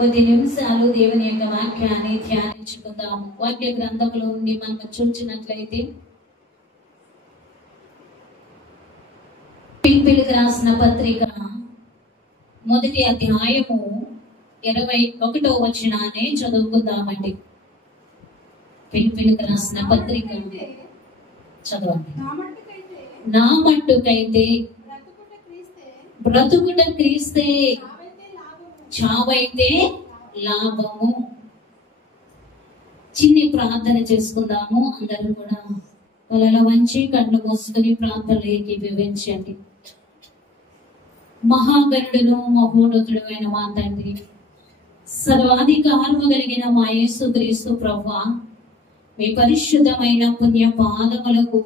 కొద్ది నిమిషాలు దేవుని యొక్క వాక్యాన్ని ధ్యానించుకుందాము. వాక్య గ్రంథంలో నుండి మనం చూసినట్లయితే ఫిలిప్పీయులకు రాసిన పత్రిక మొదటి అధ్యాయము 21వ వచనాన్ని చదువుకుందామండి. ఫిలిప్పీయులకు రాసిన పత్రిక చదవండి. నా మట్టుకైతే బ్రతుకుట క్రీస్తే, చావైతే లాభము. చిన్ని ప్రార్థన చేసుకుందాము. అందరూ కూడా తలల వంచి కళ్ళు మూసుకుని ప్రార్థనలోకి వివరించండి. మహాగరుడును మహోన్నతుడు అయిన మా తండ్రి, సర్వాధికారము కలిగిన మా యేసుక్రీస్తు ప్రభువా, మీ పరిశుద్ధమైన పుణ్య పాదములకు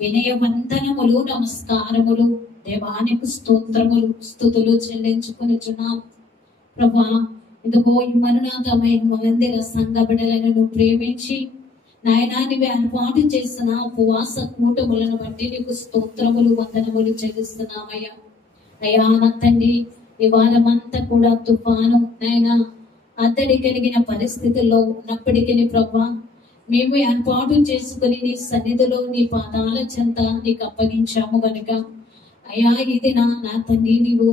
వినయవందనములు, నమస్కారములు, దేవానికి స్తోత్రములు, స్తుతులు చెల్లించుకొనుచున్నాం. ప్రభా, ఇదిగో ఈ మరణాతమైన మందిర సంఘ బిడ్డలను ప్రేమించి నాయనాన్ని ఏర్పాటు చేసిన ఉపవాస కూటములను బట్టి నీకు స్తోత్రములు, వందనములు చెల్లిస్తున్నామయ్యా. అయ్యా నా తండ్రి, ఇవాళమంతా కూడా తుఫాను నాయనా అతడి కలిగిన పరిస్థితుల్లో ఉన్నప్పటికీ ప్రభా, మేము ఏర్పాటు చేసుకుని నీ సన్నిధిలో నీ పాదాల చెంత నీకు అప్పగించాము గనుక అయ్యా, ఇది నా తండ్రి నీవు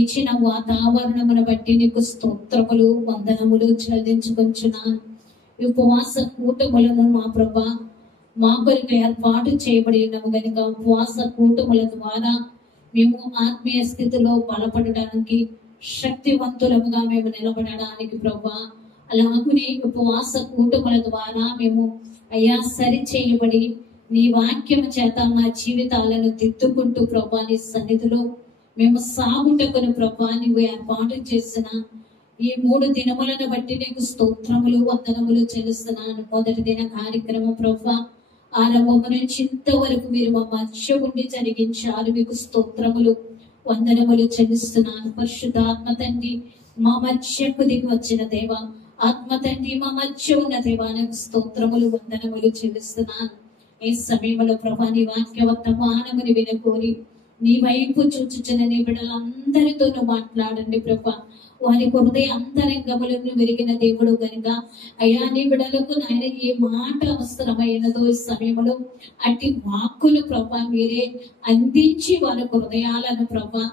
ఇచ్చిన వాతావరణమును బట్టి నీకు స్తోత్రములు, వందనములు చెల్లించుకొంచున్నాను. ఈ ఉపవాస కూటములను మా ప్రభా మా కొరకు ఏర్పాటు చేయబడి ఉన్నాము గనుక ఉపవాస కూటముల ద్వారా మేము ఆత్మీయ స్థితిలో బలపడడానికి, శక్తివంతులముగా మేము నిలబడడానికి ప్రభా, అలాగనే ఉపవాస కూటముల ద్వారా మేము అయ్యా సరి చేయబడి నీ వాక్యము చేత మా జీవితాలను దిద్దుకుంటూ ప్రభా నీ సన్నిధిలో మేము సాగుటకును ప్రభా నీవు ఏర్పాటు చేసిన ఈ 3 దినములను బట్టి నీకు స్తోత్రములు, వందనములు చెల్లిస్తున్నాను. మొదటి దిన కార్యక్రమం ప్రభా ఆరంభము నుంచి ఇంతవరకు మీరు మా మధ్య ఉండి జరిగించారు. మీకు స్తోత్రములు, వందనములు చెల్లిస్తున్నాను. పరిశుద్ధాత్మ తండ్రి మా మధ్యకు దిగి వచ్చిన దేవ, ఆత్మ తండ్రి మా మధ్య ఉన్న దేవానికి స్తోత్రములు, వందనములు చెల్లిస్తున్నాను. ఈ సమయంలో ప్రభా నీ వాక్య వర్తమానముని వినకోరి నీ వైపు చూచుచున్న నీ బిడ్డలందరితోనూ మాట్లాడండి ప్రభా. వారి హృదయ అంతరంగములను విరిగిన దేవుడు గనుక అయ్యా నీ బిడ్డలకు నాయన ఏ మాట అవసరమైనదో ఈ సమయంలో అట్టి వాక్కులు ప్రభా మీరే అందించి వారి హృదయాలను ప్రభా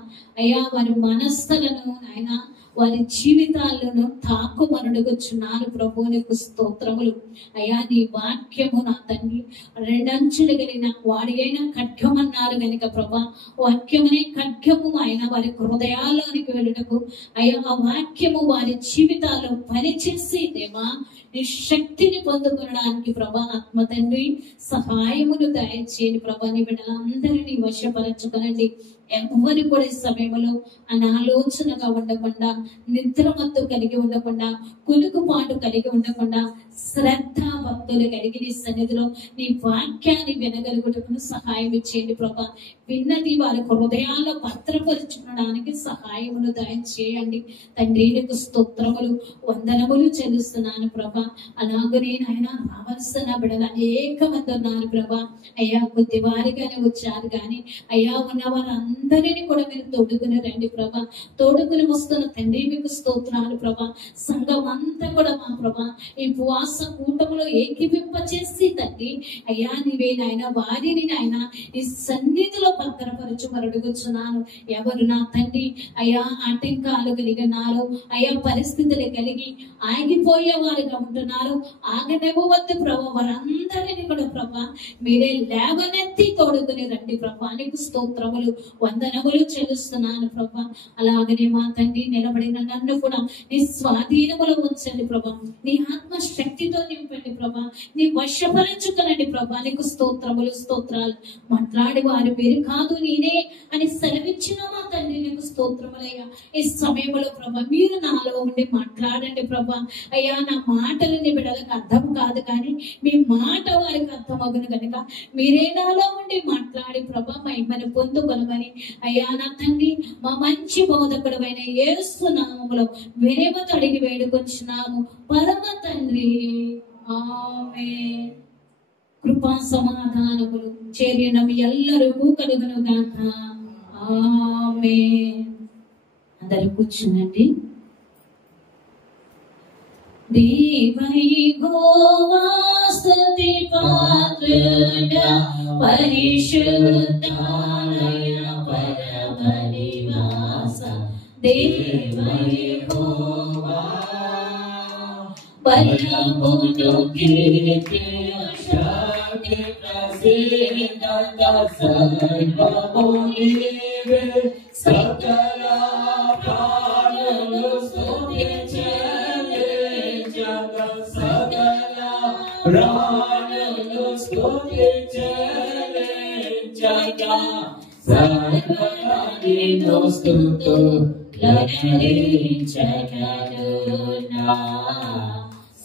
అయ్యా వారి మనస్సులను నాయన వారి జీవితాలను తాకుమనడుగుచున్నాను ప్రభు. నీకు స్తోత్రములు అయ్యా. నీ వాక్యము నా తండ్రి 2 అంచులు కలిగిన వాడి అయినా ఖడ్గమన్నారు గనుక ప్రభా, వాక్యమనే ఖడ్గము ఆయన వారి హృదయాల్లోనికి వెళ్ళటకు అయ్యా ఆ వాక్యము వారి జీవితాల్లో పనిచేసి దేవా నీ శక్తిని పొందుకోవడానికి ప్రభా ఆత్మ తండ్రి సహాయమును దయచేయండి ప్రభా. నీ బిడ్డలందరినీ వశపరచుకోనండి. ఎవరు కూడా ఈ సమయంలో అనాలోచనగా ఉండకుండా, నిద్రమత్తు కలిగి ఉండకుండా, కులుకుపాటు కలిగి ఉండకుండా, శ్రద్ధ భక్తులు కలిగి నీ సన్నిధిలో నీ వాక్యాన్ని వినగలుగుటకు సహాయం ఇచ్చేయండి ప్రభా. విన్నది వారి హృదయాల్లో భద్రపరుచుకోవడానికి సహాయమును దయచేయండి తండ్రి. నీకు స్తోత్రములు, వందనములు చెల్లిస్తున్నాను ప్రభా. అలాగనే నాయన రావాల్సిన బిడ్డలు అనేక మంది ఉన్నారు ప్రభా. అయ్యా కొద్ది వారిగానే వచ్చారు కానీ అయ్యా ఉన్న వారందరినీ కూడా మీరు తోడుకుని రండి ప్రభా. తోడుకుని వస్తున్న తండ్రి మీకు స్తోత్రాలు ప్రభా. సంఘం అంతా కూడా మా ప్రభా ఈ ఉపవాస కూటములో ఏకీవింప చేసి తండ్రి అయ్యా నీవే నాయన వారిని నాయన ఈ సన్నిధిలో భద్రపరచు మరడుగుచున్నాను. ఎవరు నా తండ్రి అయ్యా ఆటంకాలు కలిగి ఉన్నారు, అయ్యా పరిస్థితులు కలిగి ఆగిపోయేవారుగా ఉంటున్నారు, ఆగనివ్వవద్దు ప్రభా. వారందరినీ కూడా ప్రభా మీరే లేవనెత్తి తోడుకుని రండి ప్రభా. నీకు స్తోత్రములు, వందనములు చెల్లిస్తున్నాను ప్రభా. అలాగనే మా తండ్రి నిలబడిన నన్ను కూడా నీ స్వాధీనములో ఉంచండి ప్రభా. నీ ఆత్మ శక్తితో నింపండి ప్రభా. నీ వశపరచుకునండి ప్రభా. నీకు స్తోత్రములు, స్తోత్రాలు. మాట్లాడి వారు మీరు కాదు నేనే అని సెలవిచ్చిన మా తండ్రి నీకు స్తోత్రములయ్యా. ఈ సమయంలో ప్రభా మీరు నాలో ఉండి మాట్లాడండి ప్రభా. అయ్యా నా మాటలు నీ బిడ్డలకు అర్థం కాదు కానీ మీ మాట వారికి అర్థమగును కనుక మీరే నాలో ఉండి మాట్లాడి ప్రభా మహిమను పొందుకొనమని అయ్యా నా తండ్రి మా మంచి బోధకుడు అయిన యేసు నామములో వినయముతో అడిగి వేడుకొంచున్నాము పరమ తండ్రి, ఆమేన్. కృపా సమాధానములు చేరిన మీ ఎల్లరికూ కలుగును గాక, ఆమేన్. అందరూ కూర్చునండి. దేవైగోవా స్తుతి పాత్రుడా పరిశుద్ధాలయ పరమ నివాస దేవైగోవా బలమును కీర్తియు శక్తి ప్రసిద్ధత సర్వము నీవే సకల ప్రాణులు స్తుతించెడి సకల ప్రాణులు స్తుతించెడి జగా సర్వదా నిన్ను స్తుతులనరించగలునా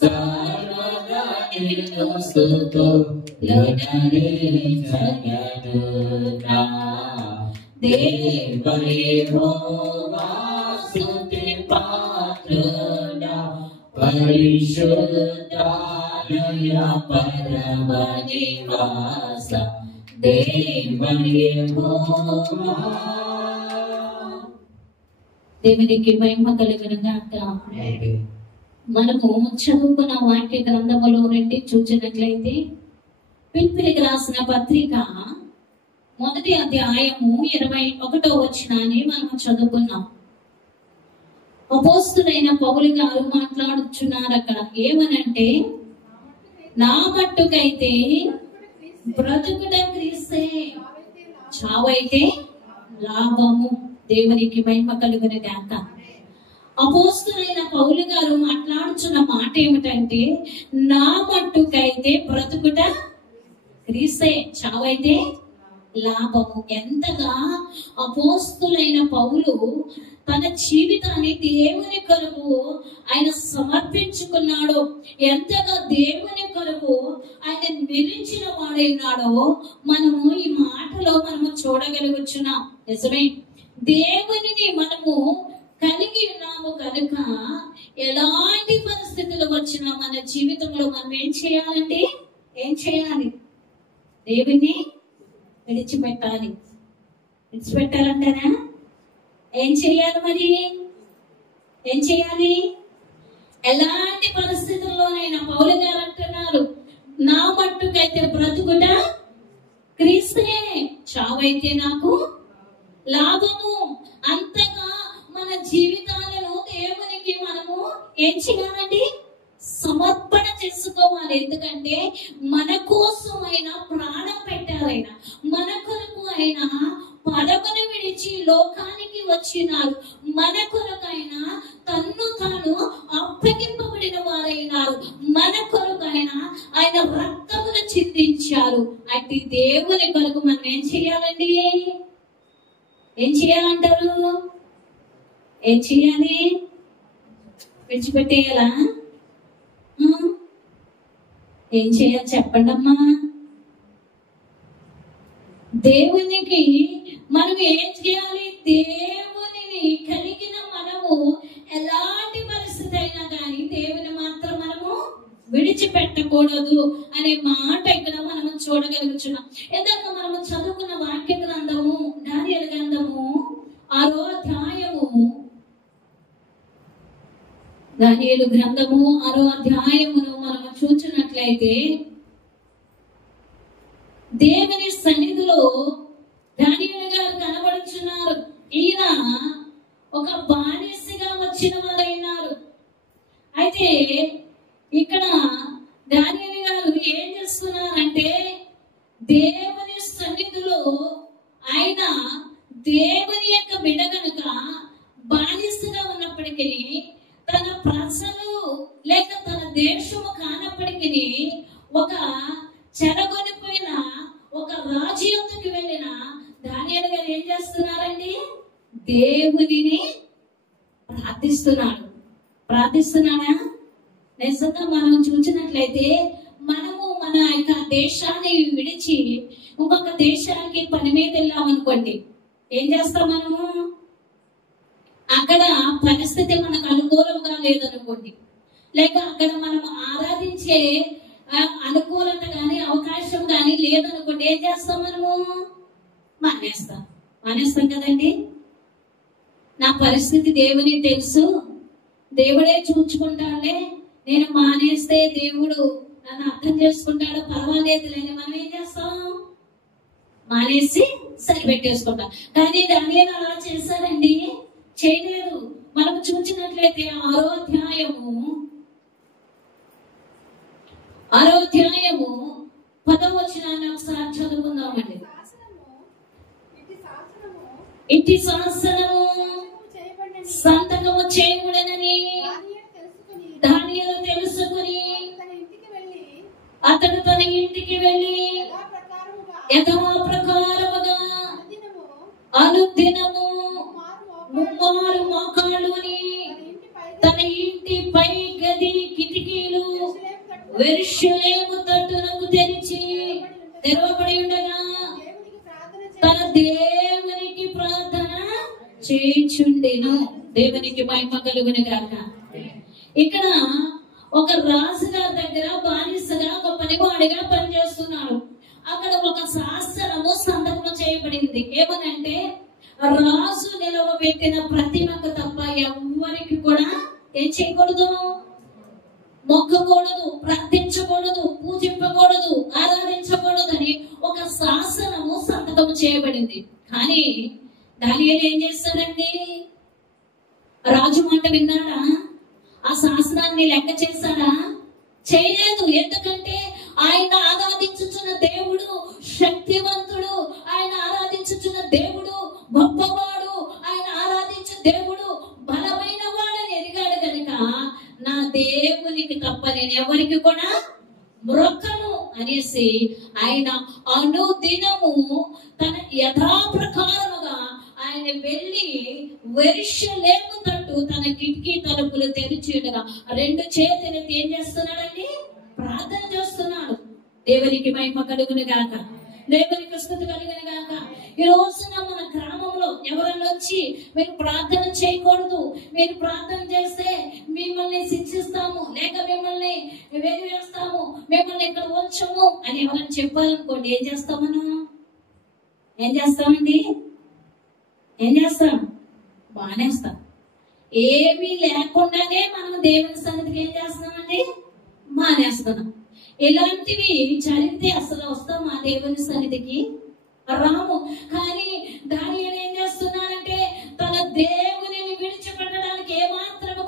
సర్వదా నిన్ను స్తుతులనరించగలునా దేవైగోవా స్తుతి పాత్రుడా పరిశుద్ధాలయ పరమ నివాస దేవైగోవా. దేవునికి మహిమ కలుగును గాక. మనము చదువుకున్న వాక్య గ్రంథములో నుండి చూసినట్లయితే పిలిపిలికి రాసిన పత్రిక 1వ అధ్యాయము 21వ వచనాన్ని మనము చదువుకున్నాం. అపోస్తులైన పౌలు గారు మాట్లాడుచున్నారు అక్కడ. ఏమనంటే, నా మట్టుకైతే బ్రతుకుట క్రీస్తే, చావైతే లాభము. దేవునికి మహిమ కలుగును గాక. అపోస్తులైన పౌలు గారు మాట్లాడుచున్న మాట ఏమిటంటే, నా మట్టుకైతే బ్రతుకుట క్రీస్తే, చావైతే లాభము. ఎంతగా అపోస్తులైన పౌలు తన జీవితాన్ని దేవుని కొరకు ఆయన సమర్పించుకున్నాడో, ఎంతగా దేవుని కొరకు ఆయన నిలిచిన వాడైనాడో మనము ఈ మాటలో మనము చూడగలుగుచున్నాం. నిజమే, దేవునిని మనము కలిగి ఉన్నాము కనుక ఎలాంటి పరిస్థితులు వచ్చినా మన జీవితంలో మనం ఏం చేయాలంటే, ఏం చేయాలి? దేవుని విడిచిపెట్టాలి. విడిచిపెట్టాలంటారా? ఏం చేయాలి? మరి ఏం చేయాలి? ఎలాంటి పరిస్థితుల్లోనైనా పౌలు గారు అంటున్నారు, నా మట్టుకైతే బ్రతుకుట క్రీస్తే, చావైతే నాకు లాభము. అంతగా మన జీవితాలను దేవునికి మనము ఏం చేయాలండి? సమర్పణ చేసుకోవాలి. ఎందుకంటే మన కోసం ఆయన ప్రాణం పెట్టారైనా, మన కొరకు ఆయన పరమను విడిచి లోకానికి వచ్చినారు. మన కొరకు తన్ను తాను అప్పగింపబడిన వారైనారు. మన కొరకు ఆయన రక్తమును చిందించారు. అట్టి దేవుని కొరకు మనం ఏం చేయాలండి? ఏం చేయాలంటారు? ఏం చేయాలి? విడిచిపెట్టేయాలా? ఏం చేయాలి చెప్పండి అమ్మా. దేవునికి మనం ఏం చేయాలి? దేవునిని కలిగిన మనము ఎలాంటి పరిస్థితి అయినా కానీ దేవుని మాత్రం మనము విడిచిపెట్టకూడదు అనే మాట ఇక్కడ మనము చూడగలుగుతున్నాం. ఇందాక మనము చదువుకున్న వాక్య గ్రంథము దానియేలు గ్రంథము 6వ అధ్యాయము, దానియేలు గ్రంథము 6వ అధ్యాయమును మనము చూచినట్లయితే దేవుని సన్నిధిలో దానియేలు గారు కనబడుచున్నారు. ఈయన ఒక బానిసగా వచ్చిన వారైనారు. అయితే ఇక్కడ దానియేలు గారు ఏం చేస్తున్నారంటే, దేవుని సన్నిధిలో ఆయన దేవుని యొక్క బిడ్డ కనుక బానిసగా ఉన్నప్పటికీ, తన ప్రజలు లేక తన దేశము కానప్పటికీ ఒక చెరగొనిపోయిన ఒక రాజు యొద్దకు వెళ్ళిన దానియేలు గారు ఏం చేస్తున్నారండి? దేవునిని ప్రార్థిస్తున్నాడా? నిజంగా మనం చూసినట్లయితే మనము మన యొక్క దేశాన్ని విడిచి ఇంకొక దేశానికి పని మీద వెళ్ళామనుకోండి, ఏం చేస్తాం మనము? అక్కడ పరిస్థితి మనకు అనుకూలంగా లేదనుకోండి, లేక అక్కడ మనం ఆరాధించే అనుకూలత కానీ అవకాశం కానీ లేదనుకోండి, ఏం చేస్తాం మనము? మానేస్తాం కదండి. నా పరిస్థితి దేవుని తెలుసు, దేవుడే చూచుకుంటాడే, నేను మానేస్తే దేవుడు నన్ను అర్థం చేసుకుంటాడు, పర్వాలేదు లేని మనం ఏం చేస్తాం, మానేసి సరిపెట్టేసుకుంటాం. కానీ దానియేలు అలా చేశారండి? చేయలేదు. మనం చూసినట్లయితే 6వ అధ్యాయము 10వ వచనాన్ని ఒకసారి చదువుకుందామండి. ఇంటి శాసనము సంతకము చేయకూడదని దానియేలు తెలుసుకుని అతడు తన ఇంటికి వెళ్ళి యథాప్రకారముగా అనుదినము 3 మోకాళ్ళుని తన ఇంటి పై గది కిటికీలు యెరూషలేము తట్టునకు తెరవబడి ఉండగా తన దేవునికి ప్రార్థన చేయుచుండెను. దేవునికి మహిమ కలుగును గాక. ఇక్కడ ఒక రాజుగారి దగ్గర బానిసగా, ఒక పనివాడిగా పనిచేస్తున్నాడు. అక్కడ ఒక శాస్త్రము సంతకం చేయబడింది. ఏమనంటే రాజు నిలవబెట్టిన ప్రతిమకు తప్ప ఎవ్వరికి కూడా ఏం చేయకూడదు, మొక్కకూడదు, ప్రార్థించకూడదు, పూజింపకూడదు, ఆరాధించకూడదు అని ఒక శాసనము సంతకం చేయబడింది. కానీ దానియేలు ఏం చేస్తాడండి? రాజు మాట విన్నాడా? ఆ శాసనాన్ని లెక్క చేశాడా? చేయలేదు. ఎందుకంటే ఆయన ఆరాధించుచున్న దేవుడు శక్తివంతుడు, ఆయన ఆరాధించుచున్న దేవుడు గొప్పవాడు, ఆయన ఆరాధించే దేవుడు బలమైన వాడని ఎదిగాడు కనుక నా దేవునికి తప్ప నేను ఎవరికి కూడా మ్రొక్కను అనేసి ఆయన అనుదినము తన యథాప్రకారముగా ఆయన వెళ్ళి యెరూషలేము తట్టు తన కిటికీ తలుపులు తెరిచిడగా 2 చేతులు ఏం చేస్తున్నాడండి? ప్రార్థన చేస్తున్నాడు. దేవునికి మహిమ కలుగును గాక. దేవునికి స్తుతి కలుగును గాక. ఈ రోజున మన గ్రామంలో ఎవరైనా వచ్చి మీరు ప్రార్థన చేయకూడదు, మీరు ప్రార్థన చేస్తే మిమ్మల్ని శిక్షిస్తాము, లేక మిమ్మల్ని వెలివేస్తాము, మిమ్మల్ని ఇక్కడ ఉంచము అని ఎవరైనా చెప్పాలనుకోండి, ఏం చేస్తాం మనం? ఏం చేస్తామండి? ఏం చేస్తాం? మానేస్తాం. ఏమీ లేకుండానే మనం దేవుని సన్నిధికి ఏం చేస్తున్నామండి? మానేస్తున్నాం. ఇలాంటివి జరిగితే అసలు వస్తాం ఆ దేవుని సన్నిధికి? రాము. కానీ దానియేలు ఏం చేస్తున్నాడంటే తన దేవుని విడిచిపెట్టడానికి ఏమాత్రము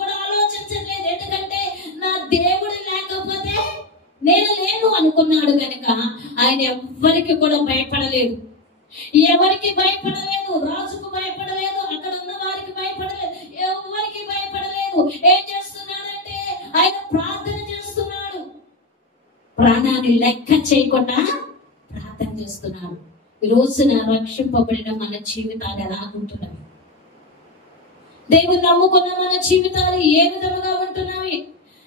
కూడా ఆలోచించలేదు. ఎందుకంటే నా దేవుడు లేకపోతే నేను లేను అనుకున్నాడు కనుక ఆయన ఎవ్వరికి కూడా భయపడలేదు. ఎవరికి భయపడలేదు, రాజుకు భయపడలేదు, అక్కడ ఉన్న వారికి భయపడలేదు, ఎవరికి భయపడలేదు. ఏం చేస్తున్నాడంటే ఆయన ప్రార్థన చేస్తున్నాడు. ప్రాణాన్ని లెక్క చేయకుండా ప్రార్థన చేస్తున్నాడు. ఈ రోజున రక్షింపబడిన మన జీవితాలు ఎలా ఉంటున్నాయి? దేవుని నమ్ముకున్న మన జీవితాలు ఏ విధముగా ఉంటున్నాయి?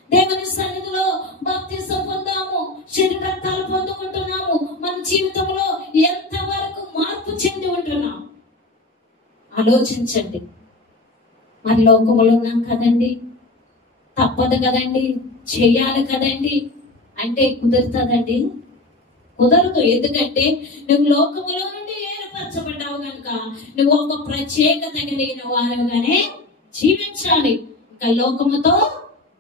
దేవుని సన్నిధిలో బాప్తిసం పొందాము, శరీరక్తాలు పొందుకుంటున్నాము, మన జీవితంలో ఎంతవరకు మార్పు చెంది ఉంటున్నాం ఆలోచించండి. మరి లోకములో ఉన్నాం కదండి, తప్పదు కదండి, చేయాలి కదండి అంటే కుదురుతుందండి? కుదరదు. ఎందుకంటే నువ్వు లోకములో నుండి ఏర్పరచబడ్డావు కనుక నువ్వు ఒక ప్రత్యేకత కలిగిన వారుగానే జీవించాలి. ఇంకా లోకముతో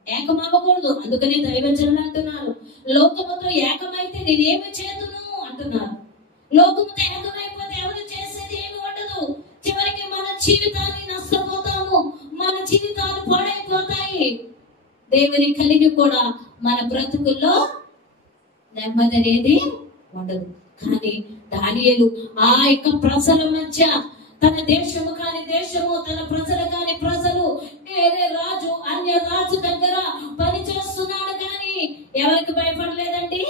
ఏకమవ్వకూడదు. అందుకనే దైవజనులు అంటున్నారు, లోకముతో ఏకమైతే నేనేమి చేతును అంటున్నారు. లోకముతో ఏకమైపోతే ఎవరు చేసేది ఏమి ఉండదు. చివరికి మన జీవితాన్ని నష్టపోతాము, మన జీవితాలు పాడైపోతాయి. దేవుని కలిగి కూడా మన బ్రతుకుల్లో నెమ్మది అనేది ఉండదు. కానీ దానియేలు ఆ యొక్క ప్రజల మధ్య, తన దేశము కాని దేశము, తన ప్రజలు కాని ప్రజలు, వేరే రాజు అన్య రాజు దగ్గర పని చేస్తున్నాడు. కానీ ఎవరికి భయపడలేదండి?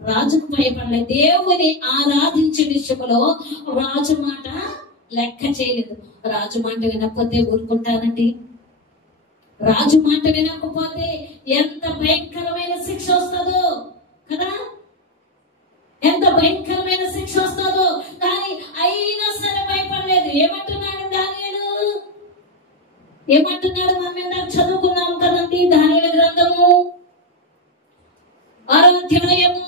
రాజుకు భయపడలేదు. దేవుని ఆరాధించే విషయంలో రాజు మాట లెక్క చేయలేదు. రాజు మాట వినకపోతే ఊరుకుంటానండి? రాజు మాట వినకపోతే ఎంత భయంకరమైన శిక్ష వస్తుందో కదా, ఎంత భయంకరమైన శిక్ష వస్తుందో. కానీ అయినా సరే భయపడలేదు. ఏమంటున్నాడు దానియేలు? ఏమంటున్నాడు? మనం ఇందాక చదువుకున్నాం కదండి, దానియేలు గ్రంథము 6వ అధ్యాయము.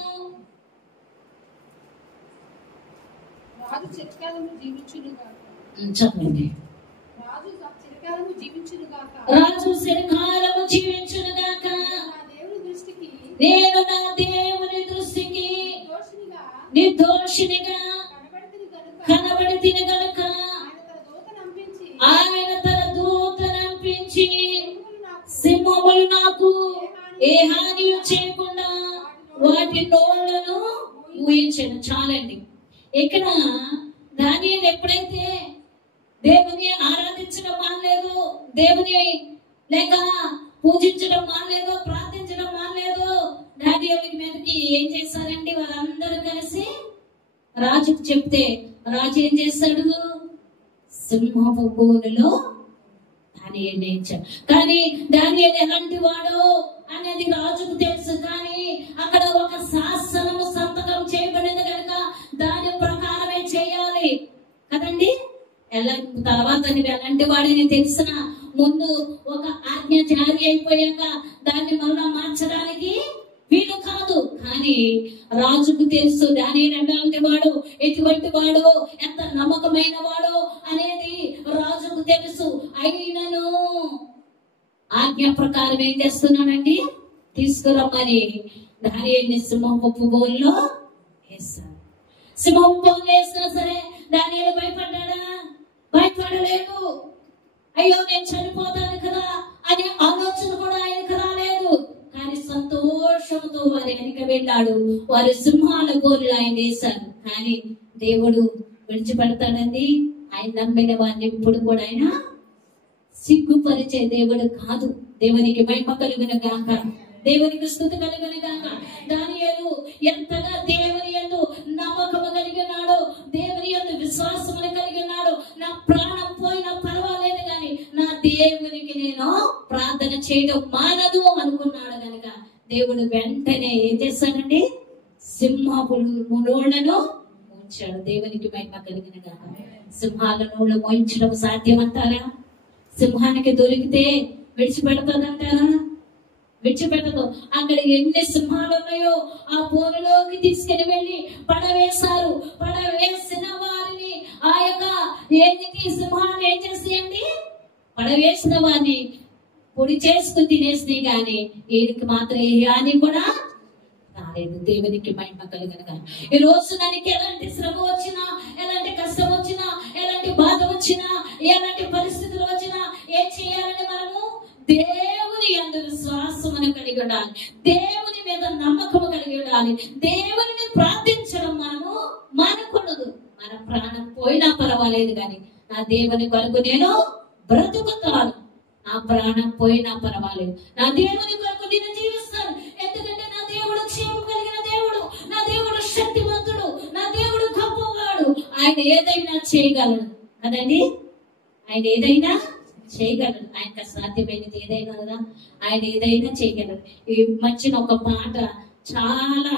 రాజు చిరకాలము జీవించును గాక. చదవండి. రాజు చిరకాలము రాజు చిరకాలము జీవించునుగాక. నేను నా దేవుని దృష్టికి నిర్దోషినిగా కనబడితిని గనుక ఆయన తన దూతనంపించి సింహములు నాకు ఏ హాని చేయకుండా వాటి నోళ్లను ఊహించను. చాలండి. ఇక్కడ దానియేలు ఎప్పుడైతే దేవుని ఆరాధించడం మానలేదు, దేవుని లేక పూజించడం మానలేదు, ప్రార్థించడం మానలేదు, దానియేలు మీదకి ఏం చేశారండి? వారందరూ కలిసి రాజుకు చెప్తే రాజు ఏం చేశాడు? సింహపు బోనులో దానియేలు ఇచ్చాడు. కానీ దానియేలు ఎలాంటి వాడు అనేది రాజుకు తెలుసు. కానీ అక్కడ ఒక శాసనము సంతకం చేయబడింది కనుక దాని ప్రకారమే చేయాలి కదండి. తర్వాత ఎలాంటి వాడని తెలిసిన ముందు ఒక ఆజ్ఞ జారీ అయిపోయాక దాన్ని మళ్ళా మార్చడానికి వీలు కాదు. కానీ రాజుకు తెలుసు దానియేలు ఎలాంటి వాడు, ఎటువంటి వాడు, ఎంత నమ్మకమైన వాడు అనేది రాజుకు తెలుసు. అయినను ఆజ్ఞ ప్రకారం ఏం చేస్తున్నాడండి? తీసుకురమ్మని దానియేలుని సింహపు బోన్లో వేస్తాడు. సింహపు బోన్లో వేసినా సరే దానియేలు భయపడ్డాడా? భయపడలేదు. అయ్యో నేను చనిపోతాను కదా అనే ఆలోచన కూడా ఆయనకు రాలేదు. కానీ సంతోషంతో వారి వెనుక వెళ్ళాడు. వారి సింహాల బోన్లు ఆయన వేశారు. కానీ దేవుడు విడిచిపెడతాడండి. ఆయన నమ్మిన వారిని ఎప్పుడు కూడా ఆయన సిగ్గుపరిచే దేవుడు కాదు. దేవునికి మహిమ కలుగును గాక, దేవునికి స్తుతి కలుగును గాక. దానియేలు ఎంతగా దేవుని యందు నమ్మకము కలిగి ఉన్నాడు, దేవుని యందు విశ్వాసమును కలిగి ఉన్నాడు. నా ప్రాణం పోయినా పర్వాలేదు కానీ నా దేవునికి నేను ప్రార్థన చేయడం మానదు అనుకున్నాడు గనక దేవుడు వెంటనే ఏం చేశాడండి? సింహపు నోళ్లను మోయించాడు. దేవునికి మహిమ కలిగిన గాక. సింహాల నోళ్ళు మోయించడం సాధ్యమంటారా? సింహానికి దొరికితే విడిచిపెడతాదంటారా? విడిచిపెట్టదు. అక్కడ ఎన్ని సింహాలు ఉన్నాయో ఆ బోనులోకి తీసుకుని వెళ్ళి పడవేశారు. పడవేసిన వారిని ఆ యొక్క ఏదికి సింహాన్ని ఏం చేసేయండి? పడవేసిన వారిని పొడి చేసుకుని తినేసినాయి. కానీ ఈయనకి మాత్రం ఏ హాని కూడా రాలేదు. దేవునికి మహిమ కలుగును. ఈ రోజు నాకు ఎలాంటి శ్రమ వచ్చినా, ఎలాంటి కష్టం వచ్చినా, ఎలాంటి బాధ వచ్చినా, ఎలాంటి పరిస్థితులు వచ్చినా ఏం చేయాలని మనము దేవుని యందు విశ్వాసమును కలిగి ఉండాలి. దేవుని మీద నమ్మకము కలిగి ఉండాలి. దేవుని ప్రార్థించడం మనము మానకూడదు. మన ప్రాణం పోయినా పర్వాలేదు కానీ నా దేవుని కొరకు నేను బ్రతుకుతాను. నా ప్రాణం పోయినా పర్వాలేదు, నా దేవుని కొరకు నేను జీవిస్తాను. ఎందుకంటే నా దేవుడు జీవం కలిగిన దేవుడు, నా దేవుడు శక్తివంతుడు, నా దేవుడు గొప్పవాడు. ఆయన ఏదైనా చేయగలడు కదండి. ఆయన ఏదైనా చేయగలడు. ఆయనకు అసాధ్యమైనది ఏదైనా కదా. ఆయన ఏదైనా చేయగలడు. ఈ మధ్యన ఒక పాట చాలా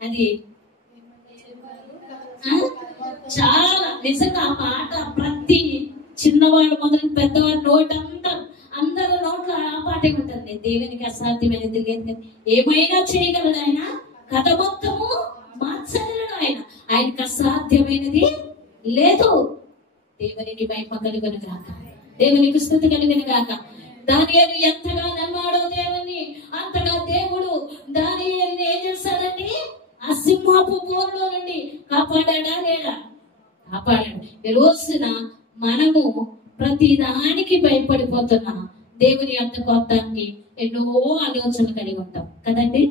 అది చాలా నిజంగా ఆ పాట ప్రతి చిన్నవాడు మొదలు పెద్దవాడు నోటంతా అందరూ నోట్లో ఆ పాటే ఉంటుంది. దేవునికి అసాధ్యమైనది లేదు. ఏమైనా చేయగలడు ఆయన. కథ మొత్తము మార్చగలడు ఆయన. ఆయనకు అసాధ్యమైనది లేదు. దేవునికి మహిమ కలుగును గాక, దేవునికి స్తుతి కలుగును గాక. దానియేలు ఎంతగా నమ్మాడో దేవుని, అంతగా దేవుడు దానియేలుని ఏం చేశాడండి? ఆ సింహపు బోనులో నుండి కాపాడాడా లేదా? కాపాడాడు. ఈ రోజున మనము ప్రతి దానికి భయపడిపోతున్నాం. దేవుని యొక్క కొత్తానికి ఎన్నో ఆలోచనలు కలిగి ఉంటాం కదండి.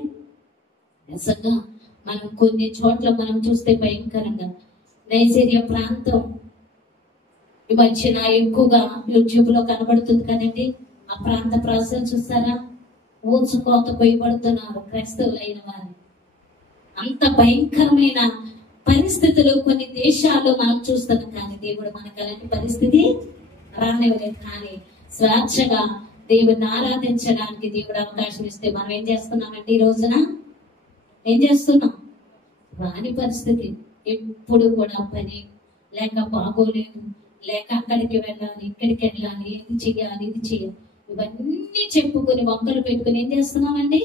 నిజంగా మనం కొన్ని చోట్ల మనం చూస్తే భయంకరంగా నైజీరియా ప్రాంతం ఈ మధ్యన ఎక్కువగా యూట్యూబ్ లో కనబడుతుంది కదండి. ఆ ప్రాంత ప్రజలు చూస్తారా? ఊచుకోత పోయబడుతున్నారు క్రైస్తవులైన వారు. అంత భయంకరమైన పరిస్థితులు కొన్ని దేశాల్లో మనం చూస్తున్నాం. కానీ దేవుడు మనకు అలాంటి పరిస్థితి రానివ్వలేదు. కానీ స్వేచ్ఛగా దేవుడిని ఆరాధించడానికి దేవుడు అవకాశం ఇస్తే మనం ఏం చేస్తున్నామంటే ఈ రోజున ఏం చేస్తున్నాం? రాని పరిస్థితి. ఎప్పుడు కూడా పని లేక బాగోలేదు, లేక అక్కడికి వెళ్ళాలి, ఇక్కడికి వెళ్ళాలి, ఇది చెయ్యాలి, ఇది చెయ్యాలి, ఇవన్నీ చెప్పుకొని వంకలు పెట్టుకుని ఏం చేస్తున్నామండి?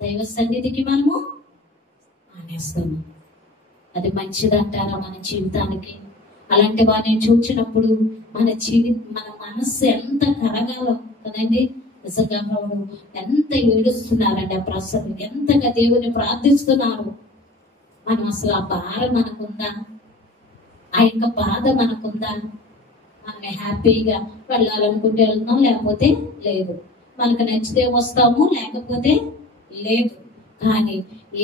దైవ సన్నిధికి మనము మానేస్తున్నాం. అది మంచిదంటారా మన జీవితానికి? అలాంటి వారిని చూచినప్పుడు మన మనస్సు ఎంత కరగాలో కదండి. నిజంగా ప్రభు ఎంత ఏడుస్తున్నారండి ఆ ప్రసలు, ఎంతగా దేవుని ప్రార్థిస్తున్నారు. మనం అసలు ఆ భారం మనకుందా? ఆ యొక్క బాధ మనకుందా? మనం హ్యాపీగా వెళ్ళాలనుకుంటే వెళ్తాం, లేకపోతే లేదు. మనకు నచ్చితే వస్తాము, లేకపోతే లేదు. కానీ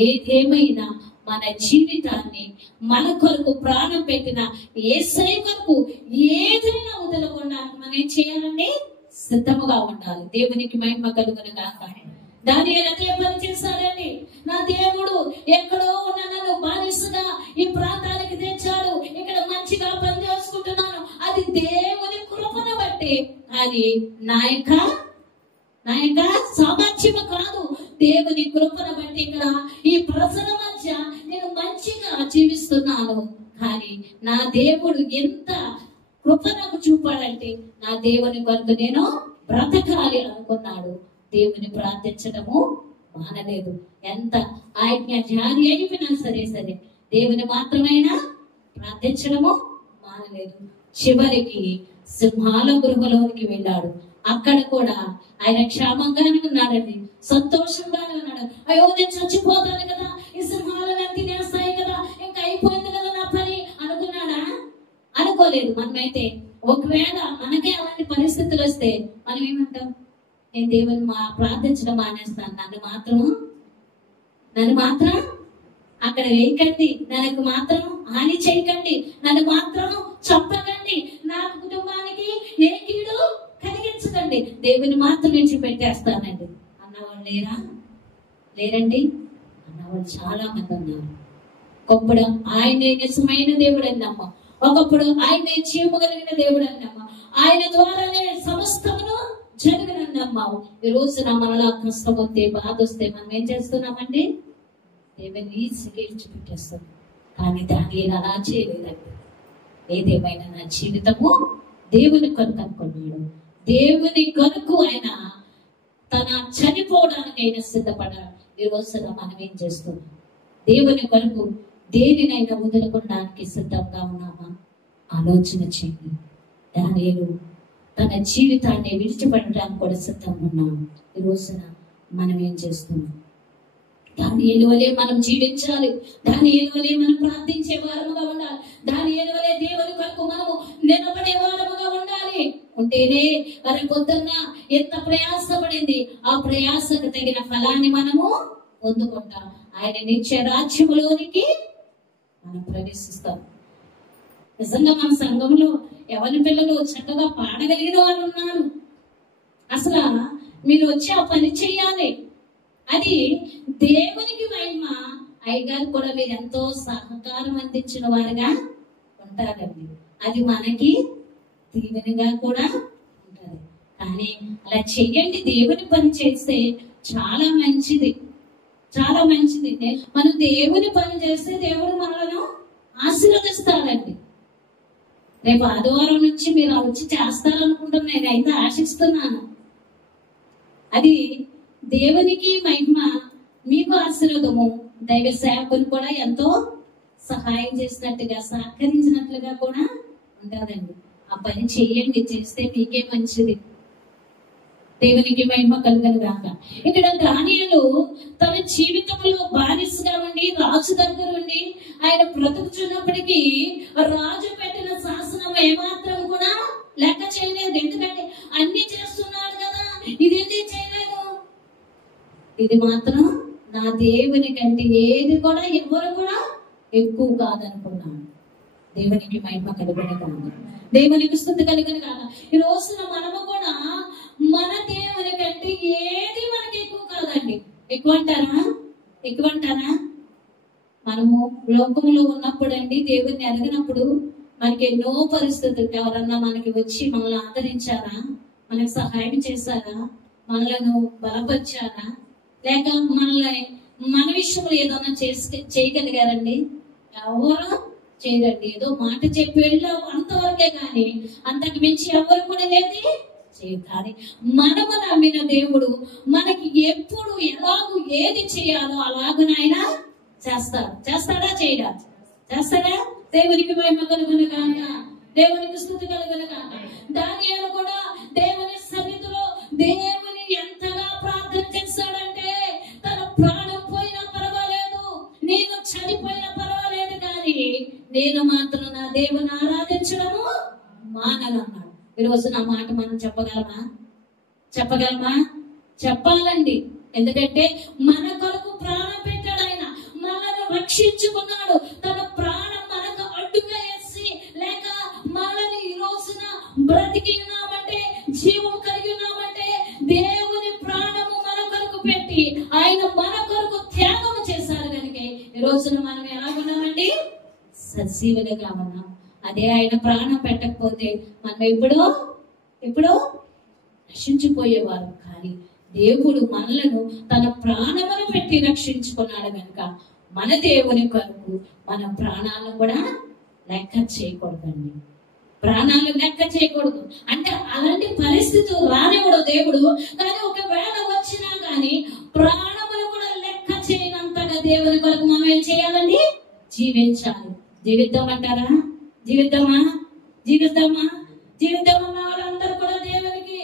ఏదేమైనా మన జీవితాన్ని మన కొరకు ప్రాణం పెట్టిన యేసయ్య కొరకు ఏదైనా వదలకుండా మనం ఏం చేయాలండి? సిద్ధముగా ఉండాలి. దేవునికి మహిమ కలుగును గాక. దానియేలు అదే పని చేశాడండి. నా దేవుడు ఎక్కడో ఉన్న నన్ను బానిసగా ఈ ప్రాంతానికి తెచ్చాడు, ఇక్కడ మంచిగా పని చేసుకుంటున్నాను, అది దేవుని కృపను బట్టి. అది నా యొక్క సామర్థ్యము కాదు, దేవుని కృపను బట్టి ఇక్కడ ఈ ప్రజల మధ్య నేను మంచిగా జీవిస్తున్నాను. కానీ నా దేవుడు ఎంత కృప నాకు చూపాడంటే నా దేవుని కొరకు నేను బ్రతకాలి అనుకున్నాడు. దేవుని ప్రార్థించడము మానలేదు. ఎంత ఆజ్ఞ జారి అయిపోయినా సరే దేవుని మాత్రమైనా ప్రార్థించడము మానలేదు. చివరికి సింహాల గృహలోనికి వెళ్ళాడు. అక్కడ కూడా ఆయన క్షేమంగానే ఉన్నాడండి, సంతోషంగానే ఉన్నాడు. అయ్యో నేను చచ్చిపోతాను కదా, ఈ సింహాలను తినేస్తాయి కదా, ఇంకా అయిపోయింది కదా నా పని అనుకున్నాడా? అనుకోలేదు. మనమైతే ఒకవేళ మనకే అలాంటి పరిస్థితులు వస్తే మనం ఏమంటాం? నేను దేవుని ప్రార్థించడం మానేస్తాను, నన్ను మాత్రం అక్కడ వేయకండి, నన్ను మాత్రం హాని చేయకండి, నన్ను మాత్రం చంపకండి, నా కుటుంబానికి ఏ కీడు కలిగించకండి, దేవుని మాత్రం నుంచి పెట్టేస్తానండి అన్నవాళ్ళు లేరండి. అన్నవాళ్ళు చాలా మంది ఉన్నారు. ఒకప్పుడు ఆయనే నిజమైన దేవుడు అని నమ్మ, ఒకప్పుడు ఆయనే జీవము కలిగిన దేవుడు అని నమ్మ, ఆయన ద్వారానే సమస్తమును జరుగునని నమ్మావు. ఈ రోజున మనలో కష్టం వస్తే, బాధ వస్తే మనం ఏం చేస్తున్నామండి? దేవుని ఈజీగా ఇచ్చిపెట్టేస్తాం. కానీ దానియేలు అలా చేయలేదండి. ఏదేమైనా నా జీవితము దేవుని కొరకు అనుకున్నాడు. దేవుని కొరకు ఆయన తన చనిపోవడానికైనా సిద్ధపడ్డాడు. ఈ రోజున మనం ఏం చేస్తున్నాం? దేవుని కొరకు దేనినైనా వదులుకోవడానికి సిద్ధంగా ఉన్నామా? ఆలోచన చేయండి. దానియేలు తన జీవితాన్ని విడిచిపెట్టడానికి కూడా సిద్ధంగా ఉన్నాము. ఈ రోజున మనం ఏం చేస్తున్నాం? దానియేలు వలె మనం జీవించాలి. దానియేలు వలె మనం ప్రార్థించే వారముగా ఉండాలి. దానియేలు వలె దేవుని కొరకు మనము నిలబడే వారముగా ఉండాలి. ఉంటేనే వారి పొద్దున్న ఎంత ప్రయాసపడింది, ఆ ప్రయాసకు తగిన ఫలాన్ని మనము పొందుకుంటాం. ఆయన నిత్య రాజ్యములోనికి మనం ప్రవేశిస్తాం. నిజంగా మన సంఘంలో ఎవరి పిల్లలు చక్కగా పాడగలిగిన వాళ్ళు ఉన్నారు. అసలు మీరు వచ్చి ఆ పని చెయ్యాలి. అది దేవునికి మహిమ. అయ్యగారు కూడా మీరు ఎంతో సహకారం అందించిన వారుగా ఉంటారండి. అది మనకి దీవెనగా కూడా ఉంటుంది. కానీ అలా చెయ్యండి. దేవుని పని చేస్తే చాలా మంచిది, చాలా మంచిది. మనం దేవుని పని చేస్తే దేవుడు మనలను ఆశీర్వదిస్తాడండి. రేపు ఆదివారం నుంచి మీరు వచ్చి చేస్తారనుకుంటున్నా, నేనైతే ఆశిస్తున్నాను. అది దేవునికి మహిమ, మీకు ఆశీర్వాదము. దైవ సేవకులు కూడా ఎంతో సహాయం చేసినట్టుగా, సహకరించినట్లుగా కూడా ఉంటుందండి. ఆ పని చెయ్యండి, చేస్తే మీకే మంచిది. దేవునికి మహిమ కలుగను గాక. ఇక్కడ దానియేలు తన జీవితంలో బానిసగా ఉండి రాజు దగ్గర ఉండి ఆయన బ్రతుకుచున్నప్పటికీ రాజు పెట్టిన శాసనం ఏమాత్రం కూడా లెక్క చేయలేదు. ఎందుకంటే అన్ని చేస్తున్నాడు కదా, ఇదేంటి చేయలేదు. ఇది మాత్రం నా దేవుని కంటే ఏది కూడా ఎవరు కూడా ఎక్కువ కాదనుకున్నాను. దేవునికి మహిమ కలుగును గాక. దేవునికి స్తుతి కలుగును గాక. ఈ రోజున మనము కూడా మన దేవుని కంటే ఏది మనకి ఎక్కువ కాదండి. ఎక్కువ అంటారా? మనము లోకములో ఉన్నప్పుడు అండి, దేవుని అడిగినప్పుడు మనకి ఎన్నో పరిస్థితులు, ఎవరన్నా మనకి వచ్చి మనల్ని ఆదరించారా, మనకు సహాయం చేశారా, మనలను బలపరిచారా, లేక మనల్ని మన విషయంలో ఏదన్నా చేయగలిగారండి? ఎవరు చేయరండి. ఏదో మాట చెప్పి వెళ్ళావు అంతవరకే, కానీ అంతకు మించి ఎవరు కూడా లేది చేయదు. కానీ మనము నమ్మిన దేవుడు మనకి ఎప్పుడు ఎలాగూ ఏది చేయాలో అలాగనైనా చేస్తాడా? చేస్తాడా? దేవునికి మహిమ కలుగును గాక, దేవునికి స్తుతి కలుగును గాక. దానియేలు కూడా దేవుని సన్నిధిలో దేవుని ఎంతగా ప్రార్థన చేశాడంటే, తన ప్రాణం పోయినా పర్వాలేదు, నేను చనిపోయినా పర్వాలేదు, కానీ నేను మాత్రం నా దేవుని ఆరాధించడము మాననన్నాడు. ఈరోజు నా మాట మనం చెప్పగలమా? చెప్పాలండి. ఎందుకంటే మన కొరకు ప్రాణం పెట్టాడు ఆయన, మనల్ని రక్షించుకున్నాడు. తన ప్రాణం మనకు అడ్డుగా వేసి లేక మనల్ని ఈ రోజున బ్రతికి ఉన్నామంటే, జీవం కలిగి ఉన్నామంటే దేవుని ప్రాణము మన కొరకు పెట్టి ఆయన మన కొరకు త్యాగం చేశారు కనుక ఈ రోజున మనం ఎలా ఉన్నామండి? సజీవులుగా ఉన్నాం. అదే ఆయన ప్రాణం పెట్టకపోతే మనం ఎప్పుడో నశించిపోయేవారు. కానీ దేవుడు మనలను తన ప్రాణమును పెట్టి రక్షించుకున్నాడు కనుక మన దేవుని కొరకు మన ప్రాణాలను కూడా లెక్క చేయకూడదండి. ప్రాణాలను లెక్క చేయకూడదు అంటే అలాంటి పరిస్థితులు రానివ్వడు దేవుడు. కానీ ఒకవేళ వచ్చినా కానీ ప్రాణములు కూడా లెక్క చేయనంతగా దేవుని కొరకు మనం ఏం చేయాలండి? జీవించాలి. జీవిద్దామంటారా? జీవిద్దామా ఉన్న వాళ్ళందరూ కూడా దేవునికి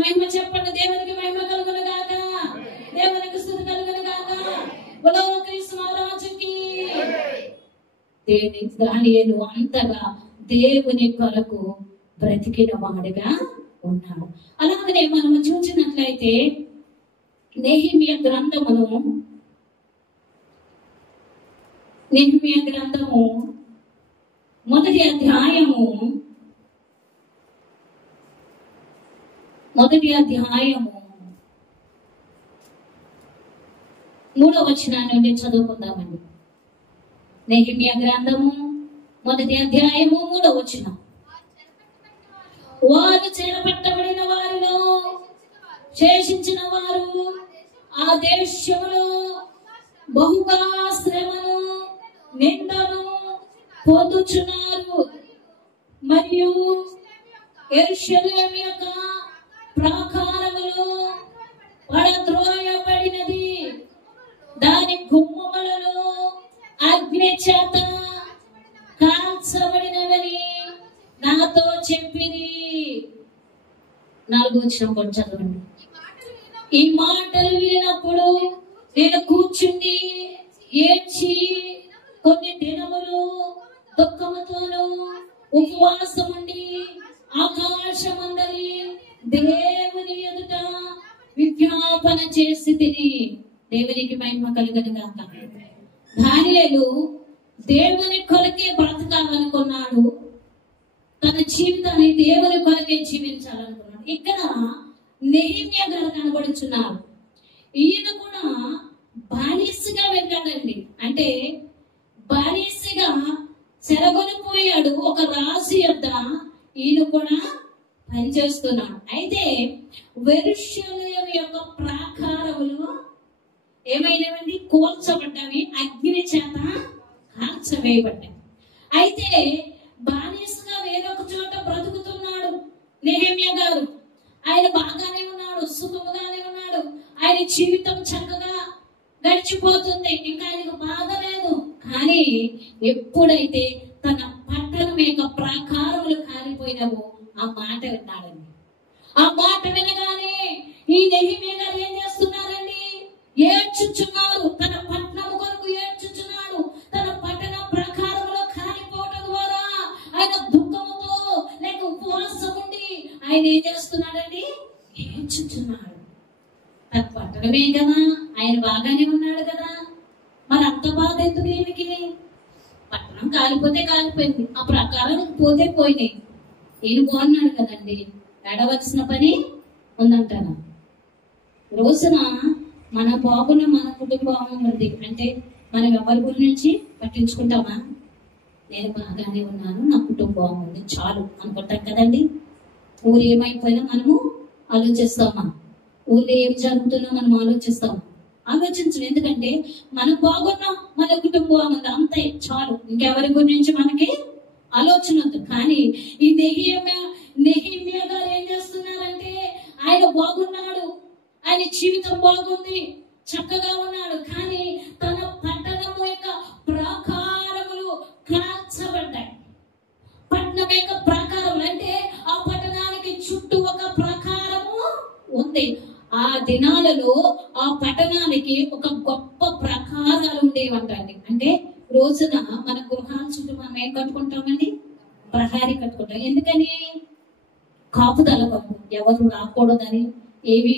మహిమ చెప్పండి. దేవునికి మహిమ కలుగును గాక, దేవునికి స్తుతి కలుగును గాక. బలో క్రీస్తు మహారాజుకి. దానియేలు అంతగా దేవుని కొరకు బ్రతికిన వాడుగా ఉన్నాడు. అలాగనే మనం చూసినట్లయితే నెహెమీయా గ్రంథము మొదటి అధ్యాయము 3వ వచనాన్ని నుండి చదువుకుందామండి. నెహెమీయా గ్రంథము 1వ అధ్యాయము 3వ వచనం. వారు చెరపట్టబడిన వారిలో శేషించిన వారు ఆ దేశములో బహుగా శ్రమను నిందను పొందుచున్నారు, మరియు యెరూషలేము యొక్క ప్రాకారములు పడద్రోయబడినది, దాని గుమ్మములను అగ్ని చేత కాల్చబడినవని నాతో చెప్పింది. 4వ వచనం కూడా చదవండి. ఈ మాటలు వినినప్పుడు నేను కూర్చుండి ఏడ్చి కొన్ని దినములు దుఃఖముతోను ఉపవాసముండి ఆకాశమందలి దేవుని ఎదుట విజ్ఞాపన చేసి తిని. దేవునికి మహిమ కలుగును గాక. దానియేలు దేవుని కొరకే బ్రతకాలనుకున్నాడు, తన జీవితాన్ని దేవుని కొరకే జీవించాలనుకున్నాడు. ఇక్కడ నెహెమీయా గారు కనబడుచున్నారు. ఈయన కూడా బానిసగా వెళ్ళాడండి. అంటే బానిసగా చెరగొనిపోయాడు ఒక రాజు యొద్ద. ఈయన కూడా పనిచేస్తున్నాడు. అయితే యెరూషలేము యొక్క ప్రాకారములు ఏమైనవండి? కూల్చబడ్డవి, అగ్ని చేత కాల్చవేయబడ్డాయి. అయితే బానిసగా వేరొక చోట బ్రతుకుతున్నాడు నెహెమీయా గారు. ఆయన బాగానే ఉన్నాడు, సుఖముగానే ఉన్నాడు, ఆయన జీవితం చక్కగా గడిచిపోతుంది, ఇంకా ఆయనకు బాధ లేదు. కానీ ఎప్పుడైతే తన పట్టణం యొక్క ప్రాకారములు కాలిపోయినావో ఆ మాట విన్నాడండి. ఆ మాట వినగానే ఈ నెహెమీయా గారు ఏం చేస్తున్నారండి? ఏడ్చుచున్నారు. తన పట్టణం కొరకు ఏడ్చుచున్నాడు. తన పట్టణ ప్రాకారములో కాలిపోవటం ద్వారా ఆయన దుఃఖముతో లేక ఉపవాసం ఉండి ఆయన ఏం చేస్తున్నాడండి? ఏడ్చుచున్నాడు. తన పట్టణమే కదా, ఆయన బాగానే ఉన్నాడు కదా, మరి అంత బాధ ఎందుకు ఈయనకి? పట్టణం కాలిపోతే కాలిపోయింది, ఆ ప్రకారం పోతే పోయినాయి, ఈయన బాగున్నాడు కదండి, ఏడవలసిన పని ఉందంటారా? రోజున మన బాగున్న మన కుటుంబం ఉంది అంటే మనం ఎవరి గురించి పట్టించుకుంటామా? నేను బాగానే ఉన్నాను, నా కుటుంబం ఉంది, చాలు అనుకుంటాం కదండి. ఊరు ఏమైపోయినా మనము ఆలోచిస్తామా? ఊళ్ళో ఏం జరుగుతున్నా మనం ఆలోచించం. ఎందుకంటే మనం బాగున్నాం, మన కుటుంబం ఉంది, అంతే చాలు, ఇంకెవరి గురించి మనకి ఆలోచన వద్దు. కానీ ఈ నెహెమీయా గారు ఏం చేస్తున్నారంటే ఆయన బాగున్నాడు, ఆయన జీవితం బాగుంది, చక్కగా ఉన్నాడు. కానీ తన పట్టణము యొక్క ప్రాకారములు కాల్చ ఉంది. ఆ దినాలలో ఆ పట్టణానికి ఒక గొప్ప ప్రాకారాలు ఉండేవంటండి. అంటే రోజున మన గృహాల చుట్టూ మనం ఏం కట్టుకుంటామండి? ప్రహారీ కట్టుకుంటాం. ఎందుకని? కాపుదల కొరకు, ఎవరు రాకూడదని, ఏవి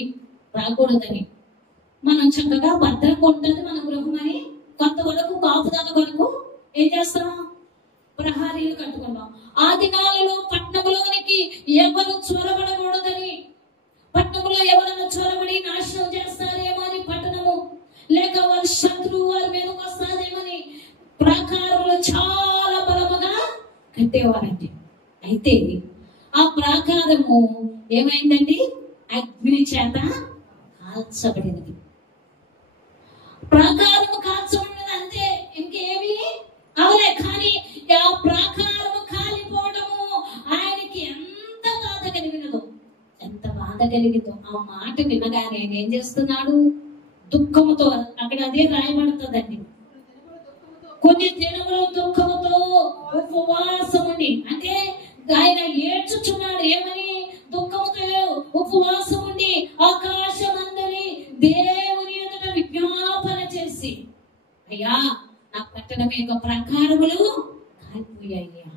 రాకూడదని. మనం చక్కగా భద్రంగా ఉంటుంది మన గృహం అని కొంతవరకు కాపుదల కొరకు ఏం చేస్తాం? ప్రహారీలు కట్టుకుంటాం. ఆ దినాలలో పట్టణంలోనికి ఎవరు చొరబడకూడదని, పట్టణంలో ఎవరైనా చొరబడి నాశనం చేస్తారేమో అని, పట్టణము లేక వారి శత్రువు వారి మీదకి వస్తారేమని ప్రాకారంలో చాలా బలముగా కట్టేవారండి. అయితే ఆ ప్రాకారము ఏమైందండి? అగ్ని చేత కాల్చబడినది. ప్రాకారము కాల్చబడినది అంతే, ఇంకేమి అవలే. కానీ ఆ ప్రాకారము కాలిపోవడము ఆయనకి ఎంత బాధ కలిగినదో, ఎంత బాధ కలిగిందో. ఆ మాట వినగానే ఏం చేస్తున్నాడు? దుఃఖముతో, అక్కడ అదే రాయబడుతుందండి, కొన్ని దినములు దుఃఖముతో ఉపవాసం ఉండి. అంటే ఆయన ఏడ్చుచున్నాడు. ఏమని? దుఃఖముతో ఉపవాసం ఉండి ఆకాశమందలి దేవుని ఎదుట విజ్ఞాపన చేసి, అయ్యా నా పట్టణం యొక్క ప్రాకారములు కాలిపోయాయ్యా,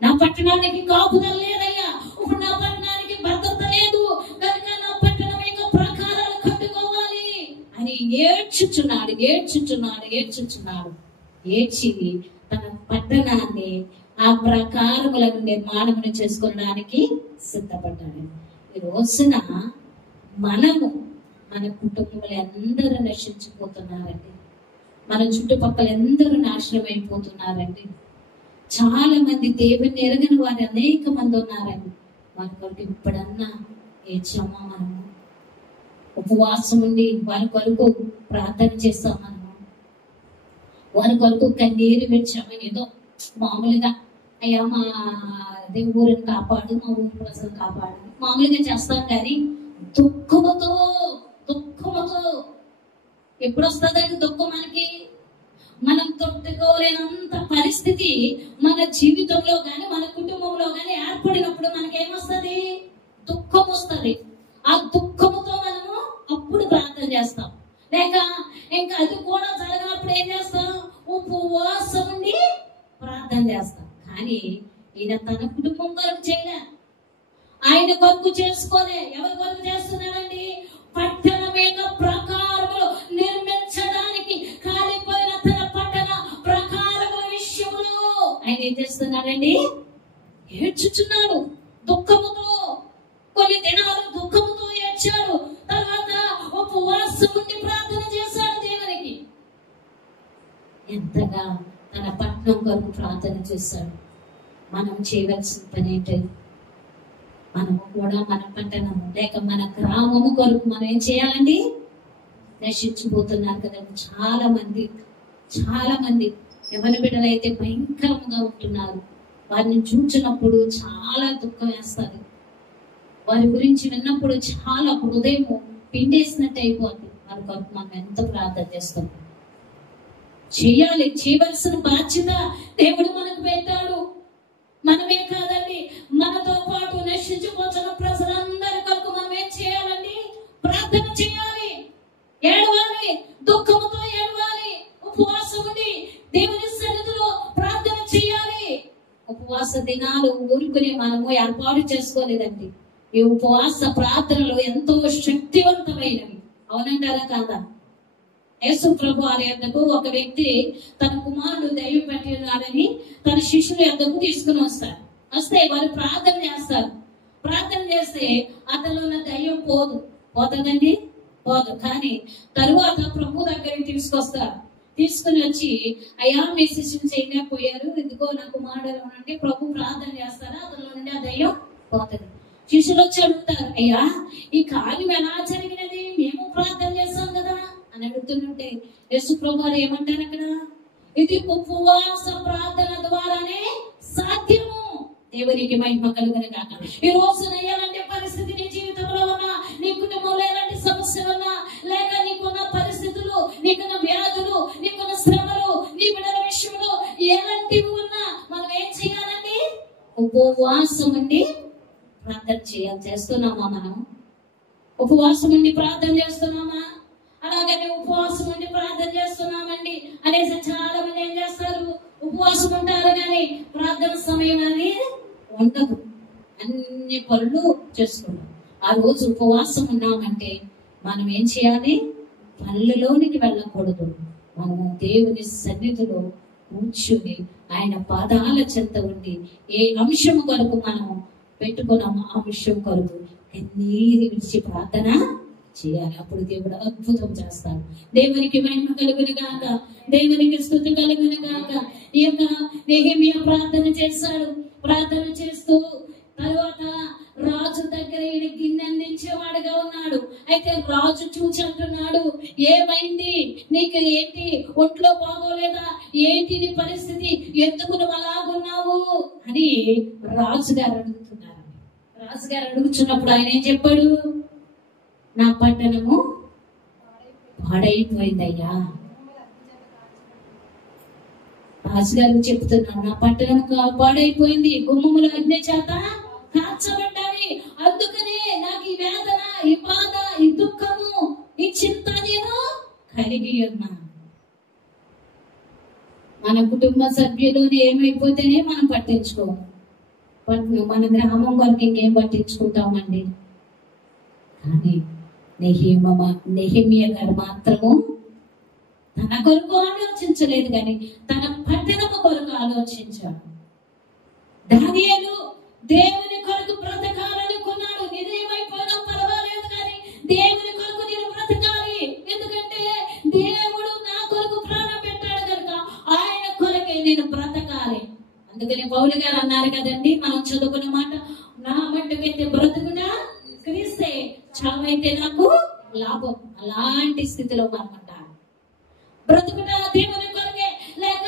నా పట్టణానికి కాపుదల లేదయ్యా, ఇప్పుడు నా పట్టణానికి భద్రత లేదు కనుక నా పట్టణం యొక్క ప్రాకారాలు కట్టుకోవాలి అని ఏడ్చుచున్నాడు. ఏడ్చి తన పట్టణాన్ని ఆ ప్రకారములను నిర్మాణమును చేసుకోవడానికి సిద్ధపడ్డాడు. ఈ రోజున మనము, మన కుటుంబంలో అందరూ నశించిపోతున్నారండి. మన చుట్టుపక్కల అందరూ నాశనం అయిపోతున్నారండి. చాలా మంది దేవుని ఎరగని వారు అనేక మంది ఉన్నారండి. వారి కొరకు ఇప్పుడన్నా ఏడ్చామా? మనము ఉపవాసం ఉండి వారి కొరకు ప్రార్థన చేస్తాం. మనము వారి కొరకు కన్నీరు విడిచాము. ఏదో మామూలుగా అయ్యా మా ఊరిని కాపాడు, మా ఊరి ప్రజలు కాపాడు మామూలుగా చేస్తాం. కానీ దుఃఖముతో ఎప్పుడు వస్తుందండి దుఃఖం మనకి? మనం తట్టుకోలేనంత పరిస్థితి మన జీవితంలో కానీ మన కుటుంబంలో కానీ ఏర్పడినప్పుడు మనకేమొస్తుంది? దుఃఖం వస్తుంది. ఆ దుఃఖముతో మనము అప్పుడు ప్రార్థన చేస్తాం. లేక ఇంకా అది కూడా జరగనప్పుడు ఏం చేస్తాం? ఉపవాసం ఉండి ప్రార్థన చేస్తాం. కానీ ఈయన తన కుటుంబం కొరకు చేయలే, ఆయన కొరకు చేసుకోలే. ఎవరి కొరకు చేస్తున్నాడండి? పట్టణం యొక్క ప్రకారములు నిర్మించడానికి కాలిపోయిన తన పట్టణ ప్రకారముల విషయంలో ఆయన ఏం చేస్తున్నాడండి? ఏడ్చుచున్నాడు దుఃఖముతో. కొన్ని దినాలు దుఃఖముతో ఏడ్చాడు. తర్వాత ఉపవాసం ఉండి ప్రార్థన చేశాడు దేవునికి. ఎంతగా తన పట్టణం కొరకు ప్రార్థన చేశాడు. మనం చేయవలసిన పని ఏంటంటే, మనము కూడా మన పట్టణము లేక మన గ్రామము కొరకు మనం ఏం చేయాలండి? నశించిపోతున్నారు కదా చాలా మంది ఎవరి బిడ్డలైతే భయంకరంగా ఉంటున్నారు. వారిని చూచినప్పుడు చాలా దుఃఖం వేస్తుంది. వారి గురించి విన్నప్పుడు చాలా హృదయం పిండేసినట్టు అయిపోతుంది. వారి కొరకు మనం ఎంత ప్రార్థన చేస్తాం? చేయవలసిన బాధ్యత దేవుడు మనకు పెట్టాడు. మనమే కాదండి, మనతో పాటు నశించిపోతున్న ప్రజలందరి కొరకు మనం ఏం చేయాలండి? ప్రార్థన చేయాలి, ఏడవాలి, దుఃఖముతో ఏడవాలి, ఉపవాసం ఉండి దేవుని సన్నిధిలో ప్రార్థన చేయాలి. ఉపవాస దినాలు ఊరుకుని మనము ఏర్పాటు చేసుకోలేదండి. ఈ ఉపవాస ప్రార్థనలు ఎంతో శక్తివంతమైనవి. అవునంటారా కాదా? యేసు ప్రభు వారి యొద్దకు ఒక వ్యక్తి తన కుమారుడు దయ్యం పట్టి ఉన్నాడని తన శిష్యుల యొద్దకు తీసుకుని వస్తే వారు ప్రార్థన చేస్తారు. ప్రార్థన చేస్తే అతను ఉన్న దయ్యం పోతుందండి, పోదు. కానీ తరువాత ప్రభు దగ్గరికి తీసుకుని వచ్చి, అయ్యా మీ శిష్యులు చేయలేకపోయారు, ఇదిగో నా కుమారుడు అంటే ప్రభు ప్రార్థన చేస్తారా, అతనిలో నుండి ఆ దయ్యం పోతుంది. శిష్యులు వచ్చి అడుగుతారు, అయ్యా ఈ కార్యం ఎలా జరిగినది? మేము ప్రార్థన చేస్తాం కదా అని అడుగుతుంటే యేసు ప్రభు వారు ఏమంటారు అక్కడ? ఇది ఉపవాస ప్రార్థన ద్వారానే సాధ్యము. దేవునికి మహిమ కలుగును గాక. ఈ రోజున ఎలాంటి పరిస్థితి నీ జీవితంలో ఉన్నా, నీ కుటుంబంలో ఎలాంటి సమస్యలు ఉన్నా, లేక నీకున్న పరిస్థితులు, నీకున్న వ్యాధులు, నీకున్న శ్రమలు, నీ బిడ్డల విషయంలో ఎలాంటివి ఉన్నా మనం ఏం చేయాలండి? ఉపవాసం ఉండి ప్రార్థన చేస్తున్నామా? మనం ఉపవాసం ఉండి ప్రార్థన చేస్తున్నామా? అలాగనే ఉపవాసం ఉండి ప్రార్థన చేస్తున్నామండి అనేసి చాలా మంది ఏం చేస్తారు, ఉపవాసం ఉంటారు కానీ ప్రార్థన సమయం అనేది ఉండదు, అన్ని పనులు చేసుకున్నాం. ఆ రోజు ఉపవాసం ఉన్నామంటే మనం ఏం చేయాలి? పనులలోనికి వెళ్ళకూడదు. మనము దేవుని సన్నిధిలో కూర్చుని ఆయన పాదాల చెంత ఉండి ఏ అంశము కొరకు మనం పెట్టుకున్నాము ఆ విషయం కొరకు కన్నీరు విడిచి ప్రార్థన చేయాలి. అప్పుడు దేవుడు అద్భుతం చేస్తాడు. దేవునికి మహిమ కలుగును గాక, దేవునికి స్తుతి కలుగును గాక. ఈ యొక్క నెహెమ్యా ప్రార్థన చేశాడు. ప్రార్థన చేస్తూ తర్వాత రాజు దగ్గర ఈయన గిన్నె అందించేవాడుగా ఉన్నాడు. అయితే రాజు చూసి అంటున్నాడు, ఏమైంది నీకు? ఏంటి ఒంట్లో బాగోలేదా? ఏంటి నీ పరిస్థితి? ఎందుకు నువ్వు అలాగున్నావు అని రాజుగారు అడుగుతున్నారు. రాజుగారు అడుగుతున్నప్పుడు ఆయన ఏం చెప్పాడు? నా పట్టణము పాడైపోయిందయ్యా. రాజుగారు చెప్తున్నాను, నా పట్టణం పాడైపోయింది, గుమ్మముల అగ్ని చేత కాల్చబడ్డాయి. అందుకనే నాకు ఈ వేదన, ఈ బాధ, ఈ దుఃఖము, ఈ చింత నేను కలిగి ఉన్నా. మన కుటుంబ సభ్యులు ఏమైపోతేనే మనం పట్టించుకోము. మన గ్రామం కొరకు ఇంకేం పట్టించుకుంటామండి? కానీ నెహెమ్యా గారు మాత్రము తన కొరకు ఆలోచించలేదు, కానీ తన పట్టణము కొరకు ఆలోచించాడు. దానియేలు దేవుని కొరకు బ్రతకాలనుకున్నాడు. నేనేమైపోయినా పర్వాలేదు కానీ దేవుని కొరకు నేను బ్రతకాలి. ఎందుకంటే దేవుడు నా కొరకు ప్రాణం పెట్టాడు కనుక ఆయన కొరకే నేను బ్రతకాలి. అందుకని పౌలు గారు అన్నారు కదండి, మనం చదువుకున్న మాట, నా మట్టుకైతే బ్రతుకునా క్రీస్తే, చావైతే నాకు లాభం. అలాంటి స్థితిలో మనం ఉంటాం. బ్రతుకుట దేవుని కొరకే, లేక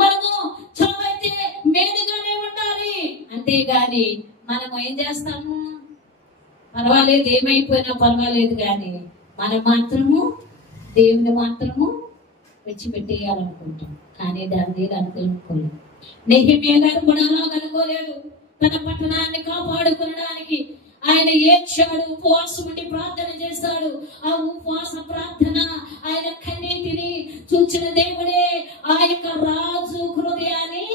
మనము చావైతే మేలుగానే ఉండాలి. అంతేగాని మనం ఏం చేస్తాము? పర్వాలేదు, ఏమైపోయినా పర్వాలేదు కానీ మనం మాత్రము దేవుని మాత్రము విడిచిపెట్టేయాలనుకుంటాం. కానీ దాన్ని అనుకోలేదు. నెహెమ్యా గారు కూడా అలాగనుకోలేదు. తన పట్టణాన్ని కాపాడుకోవడానికి ఆయన ఏడ్చాడు, ఉపవాసం ఉండి ప్రార్థన చేశాడు. ఆ ఉపవాస ప్రార్థన, ఆయన కన్నీటిని చూచిన దేవుడే ఆ యొక్క రాజు హృదయాన్ని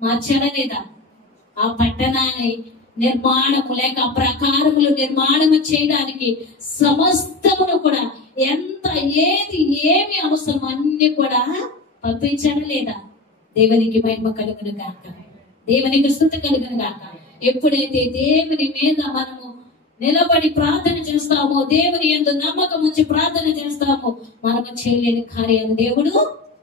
మార్చడలేదా? ఆ పట్టణాన్ని నిర్మాణము లేక ప్రకారములు నిర్మాణము చేయడానికి సమస్తమును కూడా ఎంత ఏమి అవసరం అన్ని కూడా పంపించడం లేదా? దేవునికి మహిమ కలుగును గాక, దేవునికి స్తుతి కలుగును గాక. ఎప్పుడైతే దేవుని మీద మనము నిలబడి ప్రార్థన చేస్తామో, దేవుని యందు నమ్మకం ఉంచి ప్రార్థన చేస్తామో, మనము చేయలేని కార్యాలు దేవుడు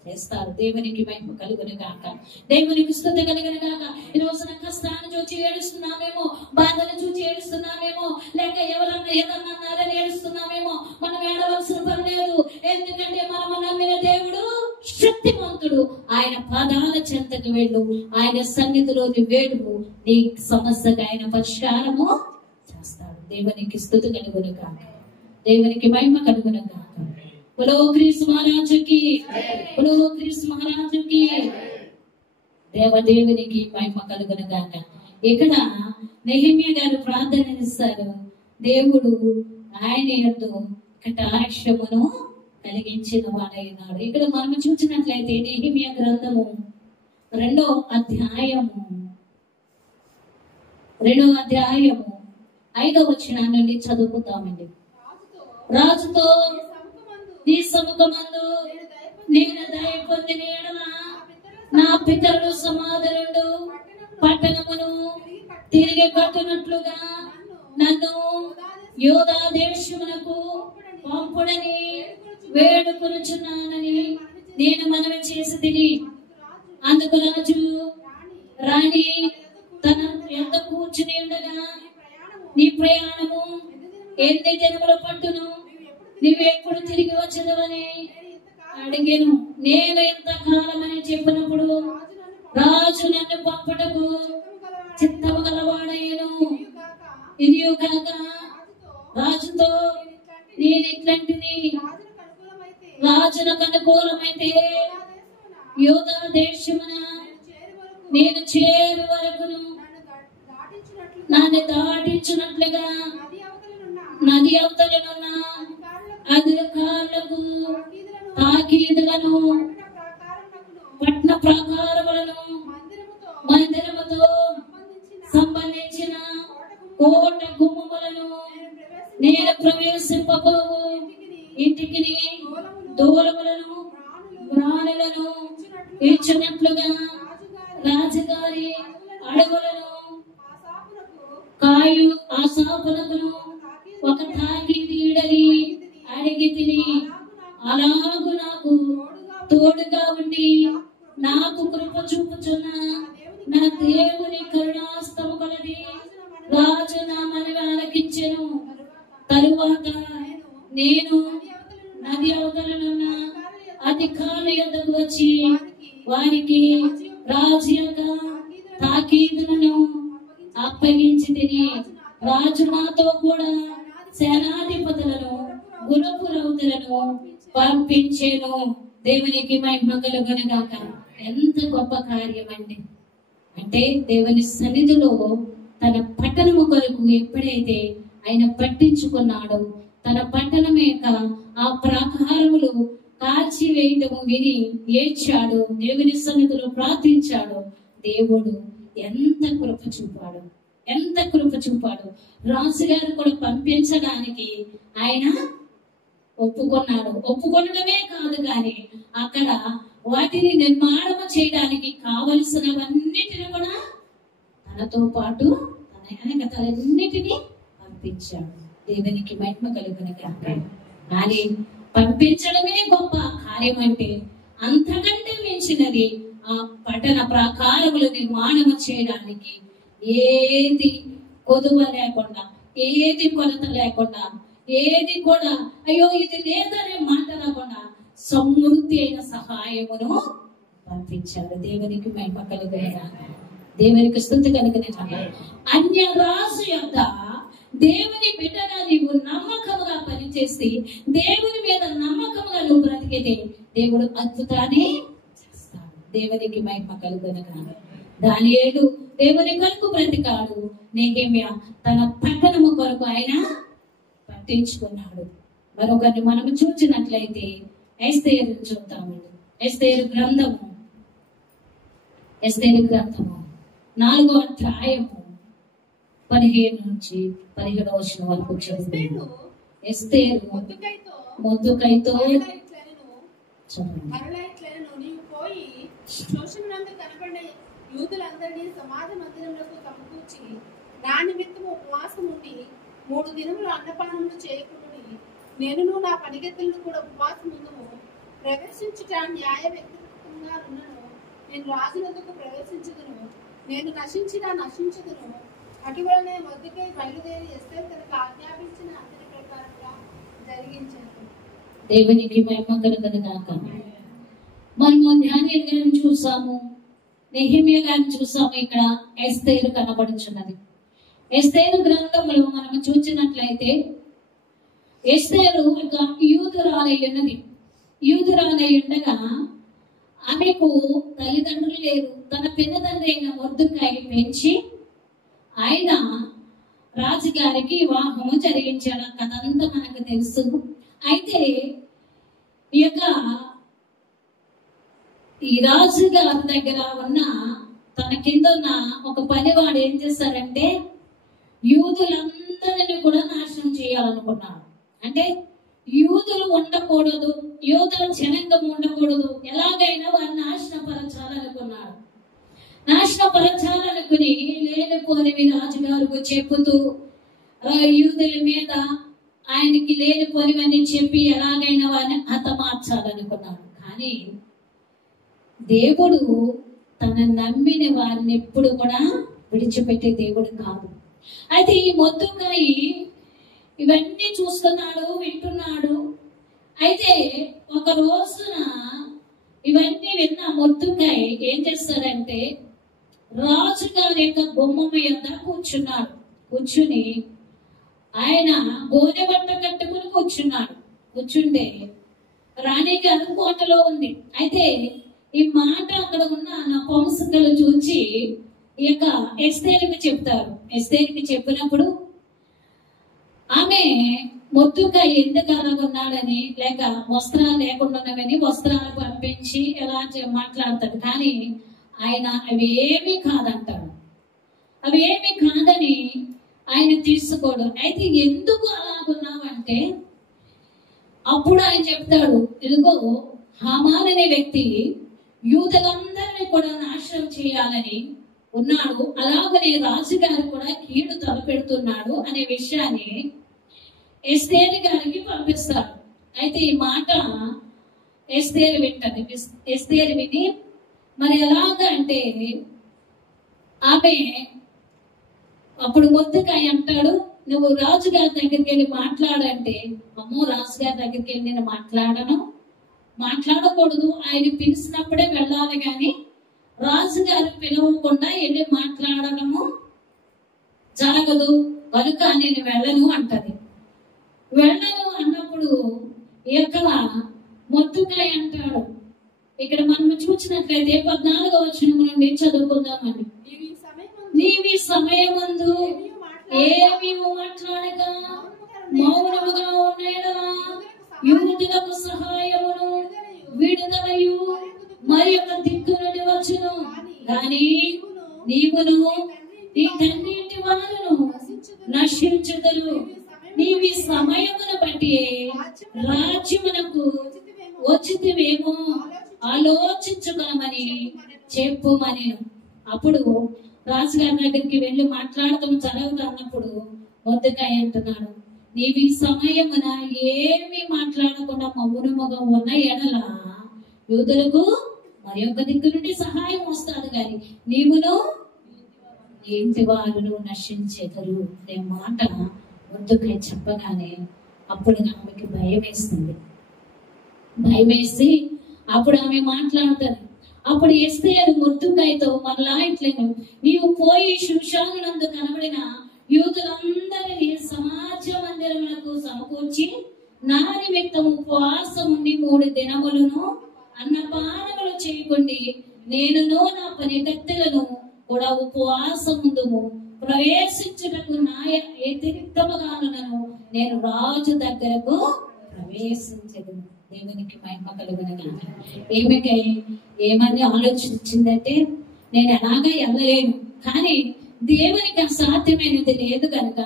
చేస్తారు. దేవునికి మహిమ కలుగును గాక, దేవునికి స్తుతి కలుగును గాక. ఈ రోజున కష్టాన్ని చూచి ఏడుస్తున్నామేమో, బాధను చూచి ఏడుస్తున్నామేమో, లేక ఎవరన్నా ఏదన్నా అన్నారని ఏడుస్తున్నామేమో. మనం ఏడవలసిన పని లేదు. ఎందుకంటే మనము నమ్మిన దేవుడు శక్తివంతుడు. ఆయన పాదాల చెంతకు వెళ్ళు, ఆయన సన్నిధిలోని వేడుకు, నీ సమస్యకు ఆయన పరిష్కారము చేస్తాడు. దేవునికి స్తుతి కలుగును గాక, దేవునికి మహిమ కలుగును గాక. బోలో క్రీస్తు మహారాజుకి, బోలో క్రీస్తు మహారాజుకి. దేవునికి మహిమ కలుగును గాక. ఇక్కడ నెహెమ్యా గారు ప్రార్థన చేస్తారు. దేవుడు ఆయన యందు కటాక్షమును కలిగించిన వాడైనాడు. ఇక్కడ మనం చూసినట్లయితే నెహెమ్యా గ్రంథము 2వ అధ్యాయము 5వ వచనం నుండి చదువుతామండి. రాజుతో నీ సముఖమందు నేను దయ పొందిన యెడల నా పితరులు సమాధులుండు పట్టణమును తిరిగి కట్టునట్లుగా నన్ను యోధా దేశమునకు పంపుడని వేడుకొనుచున్నానని నేను మనవి చేసి తిని. అందుకు రాజు రాణి తన ఎంత కూర్చుని ఉండగా, నీ ప్రయాణము ఎన్ని దినముల పట్టును, నువ్వెప్పుడు తిరిగి వచ్చేదవని అడిగాను. నేను ఎంతకాలం అని చెప్పినప్పుడు రాజు నన్ను పంపుటకు చిత్తము గలవాడయ్యను. ఇదియు కాక రాజుతో నేను ఇట్లాంటిది, రాజునకు అనుకూలమైతే యోధా దేశమున నేను చేరు వరకును నన్ను దాటించున్నట్లుగా నది అవతలనున్న అధికారులకు తాకీదులను పట్టణ ప్రాకారములను మందిరముతో సంబంధించిన కోట గుమ్మములను నేను ప్రవేశింపబోవు ఇంటికి దూలములను ప్రాణులను ఇచ్చినట్లుగా రాజుగారి అడవులను కాయు ఆశాపునకును ఒక తాకిది ఇడని అడిగి తిని అలాగు నాకు తోడుగా ఉండి నాకు కృప చూపుచున్న నా దేవుని కరుణాస్తము కలది. రాజు నా మనవి ఆలకించెను. తరువాత నేను నది అవతలనున్న అధికారుల యొద్దకు వచ్చి వారికి రాజు యొక్క తాకీదులను అప్పగించి తిని రాజు నాతో కూడా సేనాధిపతులను గుణపు రౌతులను పంపించెను. దేవునికి మహిమ కలుగునుగాక. ఎంత గొప్ప కార్యం అండి! అంటే దేవుని సన్నిధిలో తన పట్టణము కొరకు ఎప్పుడైతే ఆయన పట్టించుకున్నాడో, తన పట్టణం యొక్క ఆ ప్రాకారములు కాల్చివేయటము విని ఏడ్చాడు, దేవుని సన్నిధిలో ప్రార్థించాడు. దేవుడు ఎంత కృప చూపాడు, ఎంత కృప చూపాడు. రాజుగారు కూడా పంపించడానికి ఆయన ఒప్పుకున్నాడు. ఒప్పుకొనడమే కాదు కానీ అక్కడ వాటిని నిర్మాణము చేయడానికి కావలసినవన్నిటిని కూడా తనతో పాటు తన వెనకతలన్నిటినీ పంపించాడు. దేవునికి మహిమ కలుగునుగాక. కానీ పంపించడమే గొప్ప కార్యం అంటే అంతకంటే మించినది ఆ పట్టణ ప్రాకారములు నిర్మాణము చేయడానికి ఏది కొదువ లేకుండా, ఏది కొలత లేకుండా, ఏది కూడా అయ్యో ఇది లేదనే మాట రాకుండా సమృద్ధి అయిన సహాయమును పంపించారు. దేవునికి మహిమ కలుగునుగాక. దేవునికి స్తుతి కలుగునుగాక. అన్య రాజు యొక్క దేవుని బిడ్డగా నీవు నమ్మకముగా పనిచేసి దేవుని మీద నమ్మకముగా నువ్వు బ్రతికితే దేవుడు అద్భుతాన్ని చేస్తాడు. దేవునికి మహిమ కలుగునుగాక. దానియేలు దేవుని కొరకు బ్రతికాడు. నెహెమ్యా తన పట్టణము కొరకు ఆయన పట్టించుకున్నాడు. మరొకరిని మనము చూచినట్లయితే ఎస్తేరు చూద్దామండి. ఎస్తేరు గ్రంథము 4వ అధ్యాయము 15 నుంచి 17వ వచనం వరకు చదువుతాము. ఎస్తేరు మొర్దెకైతో యూదులందరినీ సమాజ మందిరములకు సమకూర్చి నా నిమిత్తము ఉపవాసం ఉండి 3 దినములు అన్నపానములు చేయకుండాని నేనును నా పనిగెత్తులను కూడా ఉపవాసం ఉందము. ప్రవేశించుట న్యాయ వ్యక్తిగతంగా ఉన్నను. నేను రాజునందుకు ప్రవేశించుదును. నేను నశించదును. అటువలనే మొర్దెకై బయలుదేరి ఎస్తేరు తనకు ఆజ్ఞాపించిన అందరి ప్రకారంగా జరిగించాను. దేవునికి మహిమ కలుగునుగాక. మనము దానియేలు గారిని చూసాము, నెహెమ్యా గారిని చూసాము. ఇక్కడ ఎస్తేరు కనబడుచున్నది. ఎస్తేరు గ్రంథంలో మనము చూసినట్లయితే ఎస్తేరు ఒక యూదురాలై ఉన్నది. యూదురాలై ఉండగా ఆమెకు తల్లిదండ్రులు లేరు. తన పిన్నతండ్రి అయిన మొర్దెకై పెంచి ఆయన రాజుగారికి వివాహము జరిగించాడు. కథంతా మనకు తెలుసు. అయితే ఈ రాజుగారి దగ్గర ఉన్న తన కింద ఉన్న ఒక పనివాడు ఏం చేశారంటే యూదులందరినీ కూడా నాశనం చేయాలనుకున్నాడు. అంటే యూదులు ఉండకూడదు, యూదుల జనాంగం ఉండకూడదు, ఎలాగైనా వారిని నాశనపరచాలనుకున్నాడు. నాశనపరచాలనుకుని లేనిపోనివి రాజుగారికి చెప్పుతూ యూదుల మీద ఆయనకి లేనిపోనివని చెప్పి ఎలాగైనా వారిని హతమార్చాలనుకున్నాడు. కానీ దేవుడు తన నమ్మిన వారిని ఎప్పుడు కూడా విడిచిపెట్టే దేవుడు కాదు. అయితే ఈ మొర్దెకై ఇవన్నీ చూస్తున్నాడు, వింటున్నాడు. అయితే ఒక రోజున ఇవన్నీ విన్న మొర్దెకై ఏం చేస్తాడంటే రాజుగారి యొక్క గుమ్మం మీద కూర్చున్నాడు. కూర్చుని ఆయన గోనె బట్ట కట్టుకుని కూర్చున్నాడు. కూర్చుంటే రాణిగారు కోటలో ఉంది. అయితే ఈ మాట అక్కడ ఉన్న నపుంసకులు చూచి ఈ యొక్క ఎస్తేరుకి చెప్తారు. ఎస్తేరుకి చెప్పినప్పుడు ఆమె మొద్దుగా ఎందుకు అలాగున్నాడని, లేక వస్త్రాలు లేకుండానని వస్త్రాలు పంపించి ఎలా మాట్లాడతాడు. కానీ ఆయన అవి ఏమీ కాదంటాడు. అవి ఏమీ కాదని ఆయన తీసుకోడు. అయితే ఎందుకు అలాగున్నావంటే అప్పుడు ఆయన చెప్తాడు, ఇదిగో హామాన్ అనే వ్యక్తి యూదులందరినీ కూడా నాశనం చేయాలని ఉన్నాడు, అలాగనే రాజుగారు కూడా కీడు తలపెడుతున్నాడు అనే విషయాన్ని ఎస్తేరు గారికి పంపిస్తాడు. అయితే ఈ మాట ఎస్తేరు వింటది. ఎస్తేరు విని మరి ఎలాగంటే ఆమె అప్పుడు మొద్దుకాయ అంటాడు, నువ్వు రాజుగారి దగ్గరికి వెళ్ళి మాట్లాడంటే, అమ్మో రాజుగారి దగ్గరికి వెళ్ళి నేను మాట్లాడకూడదు, ఆయన పిలిచినప్పుడే వెళ్ళాలి, కానీ రాజుగారు పిలవకుండా వెళ్ళి మాట్లాడడము జరగదు, కనుక నేను వెళ్ళను అంటది. వెళ్ళను అన్నప్పుడు ఇక్కడ మొద్దుకాయ అంటాడు. ఇక్కడ మనం చూసినట్లయితే 14వ వచనం నుండి చదువుకుందామని. నీవి సమయమందు ఏమీ మాట్లాడక మౌనముగా ఉన్నాయడలా యూదులకు సహాయమును విడుదలయు మరి ఒక దిక్కు నుండి వచ్చును, గాని నీవును నీ తండ్రి వారును నశించుదురు. నీవి సమయమును బట్టి రాజ్యమునకు వచ్చితివేమో ఆలోచించుకోమని చెప్పుమని. అప్పుడు రాజుగారి దగ్గరికి వెళ్ళి మాట్లాడటం జరగదు అన్నప్పుడు మొద్దుకాయ అంటున్నాడు, నీవి సమయమున ఏమి మాట్లాడకుండా మౌనముగా ఉన్న ఎడల యూదులకు మరి ఒక దిక్కు నుండి సహాయం వస్తాడు, కానీ నీవును ఇంటి వారును నశించెదరు అనే మాట మొద్దుకాయ చెప్పగానే అప్పుడు ఆమెకి భయం వేస్తుంది. భయం వేసి అప్పుడు ఆమె మాట్లాడుతుంది. అప్పుడు ఎస్తేరు మొద్దుకాయతో మరలా ఇట్లను, నీవు పోయి షూషానునందు కనబడిన యూదులందరినీ సమాజ మందిరములకు సమకూర్చి నా నిమిత్తము ఉపవాసం ఉండి 3 దినములను అన్నపానములు చేయకుండి నేనును నా పనికత్తెలను కూడా ఉపవాసముందుము ప్రవేశించుటకు నా వ్యతిరిక్తముగాను నేను రాజు దగ్గరకు ప్రవేశించదు. దేవునికి మహిమ కలుగునుగాక. ఏమని ఆలోచించిందంటే, నేను ఎలాగా వెళ్ళలేను, కానీ దేవునికి అసాధ్యమైనది లేదు కనుక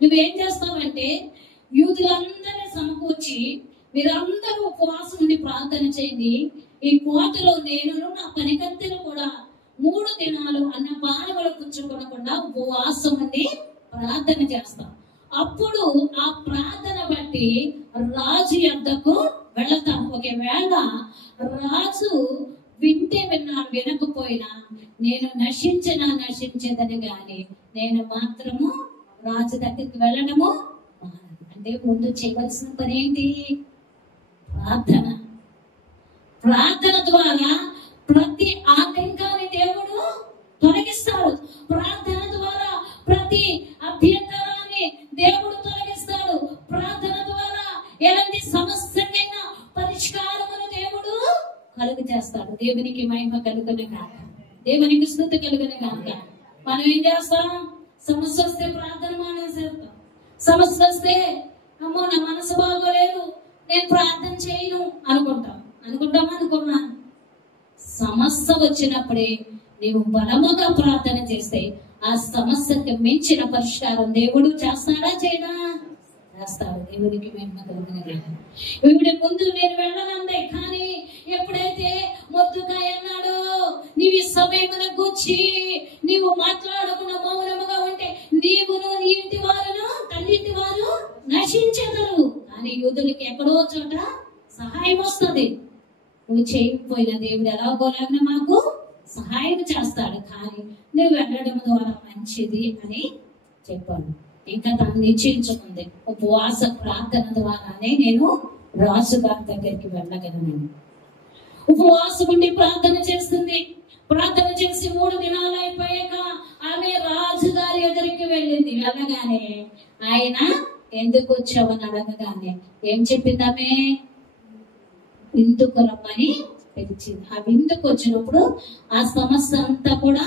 నువ్వేం చేస్తావంటే యూదులందరినీ సమకూర్చి మీరందరూ ఉపవాసం ఉండి ప్రార్థన చేయండి, ఈ కోటలో నేను నా పనికత్తెలు కూడా 3 దినాలు అన్నపానములు పుచ్చుకోకుండా ఉపవాసం ఉండి ప్రార్థన చేస్తాం. అప్పుడు ఆ ప్రార్థన బట్టి రాజు యొద్దకు వెళతాం. ఒకవేళ రాజు వింటే విన్నాడు, వినకపోయినా నేను నశించేదని గాని నేను మాత్రము రాజు దగ్గరికి వెళ్ళడము. అంటే ముందు చేయవలసిన పని ఏంటి? ప్రార్థన ద్వారా ప్రతి ఆటంకాన్ని దేవుడు తొలగిస్తాడు. ప్రార్థన ద్వారా ప్రతి అభ్యంతరాన్ని దేవుడు తొలగిస్తాడు. ప్రార్థన ద్వారా ఎలాంటి సమస్యకైనా పరిష్కారమును దేవుడు కలుగు చేస్తాడు. దేవునికి మహిమ కలుగును గాక. దేవునికి స్తుతి కలుగును గాక. మనం ఏం చేస్తాం? సమస్య వస్తే ప్రార్థన మానేసేస్తాం. సమస్య వస్తే అమ్మో నా మనసు బాగోలేదు, నేను ప్రార్థన చేయను అనుకుంటామా? సమస్య వచ్చినప్పుడే నీవు బలముగా ప్రార్థన చేస్తే ఆ సమస్యకి మించిన పరిష్కారం దేవుడు చేస్తాడా? చేయడా? చేస్తాడు. దేవునికి మహిమ కలుగును గాక. ఇప్పుడు ముందు నేను వెళ్ళనందే, కానీ ఎప్పుడైతే మొద్దుకాయ అన్నాడో నీవు సమయమున కూర్చి నీవు మాట్లాడకుండా మౌనముగా ఉంటే నీవును నీ ఇంటి వారును తల్లింటి వారు నశించెదరు. కానీ యూదులకి ఎక్కడో చోట సహాయం వస్తుంది. నువ్వు చేయకపోయినా దేవుడు ఎలాగోలాగిన మాకు సహాయం చేస్తాడు, కానీ నువ్వు వెళ్ళడం ద్వారా మంచిది అని చెప్పాను. ఇంకా తను నిశ్చయించుకుంది, ఉపవాస ప్రార్థన ద్వారానే నేను రాజుగారి దగ్గరికి వెళ్ళగలను. ఉపవాసం ఉండి ప్రార్థన చేస్తుంది. ప్రార్థన చేసి 3 దినాలు అయిపోయాక ఆమె రాజుగారి ఎదురికి వెళ్ళింది. వెళ్ళగానే ఆయన ఎందుకు వచ్చావని అడగగానే ఏం చెప్పిందామే? విందుకు రమ్మని పిలిచింది. ఆ విందుకు వచ్చినప్పుడు ఆ సమస్య అంతా కూడా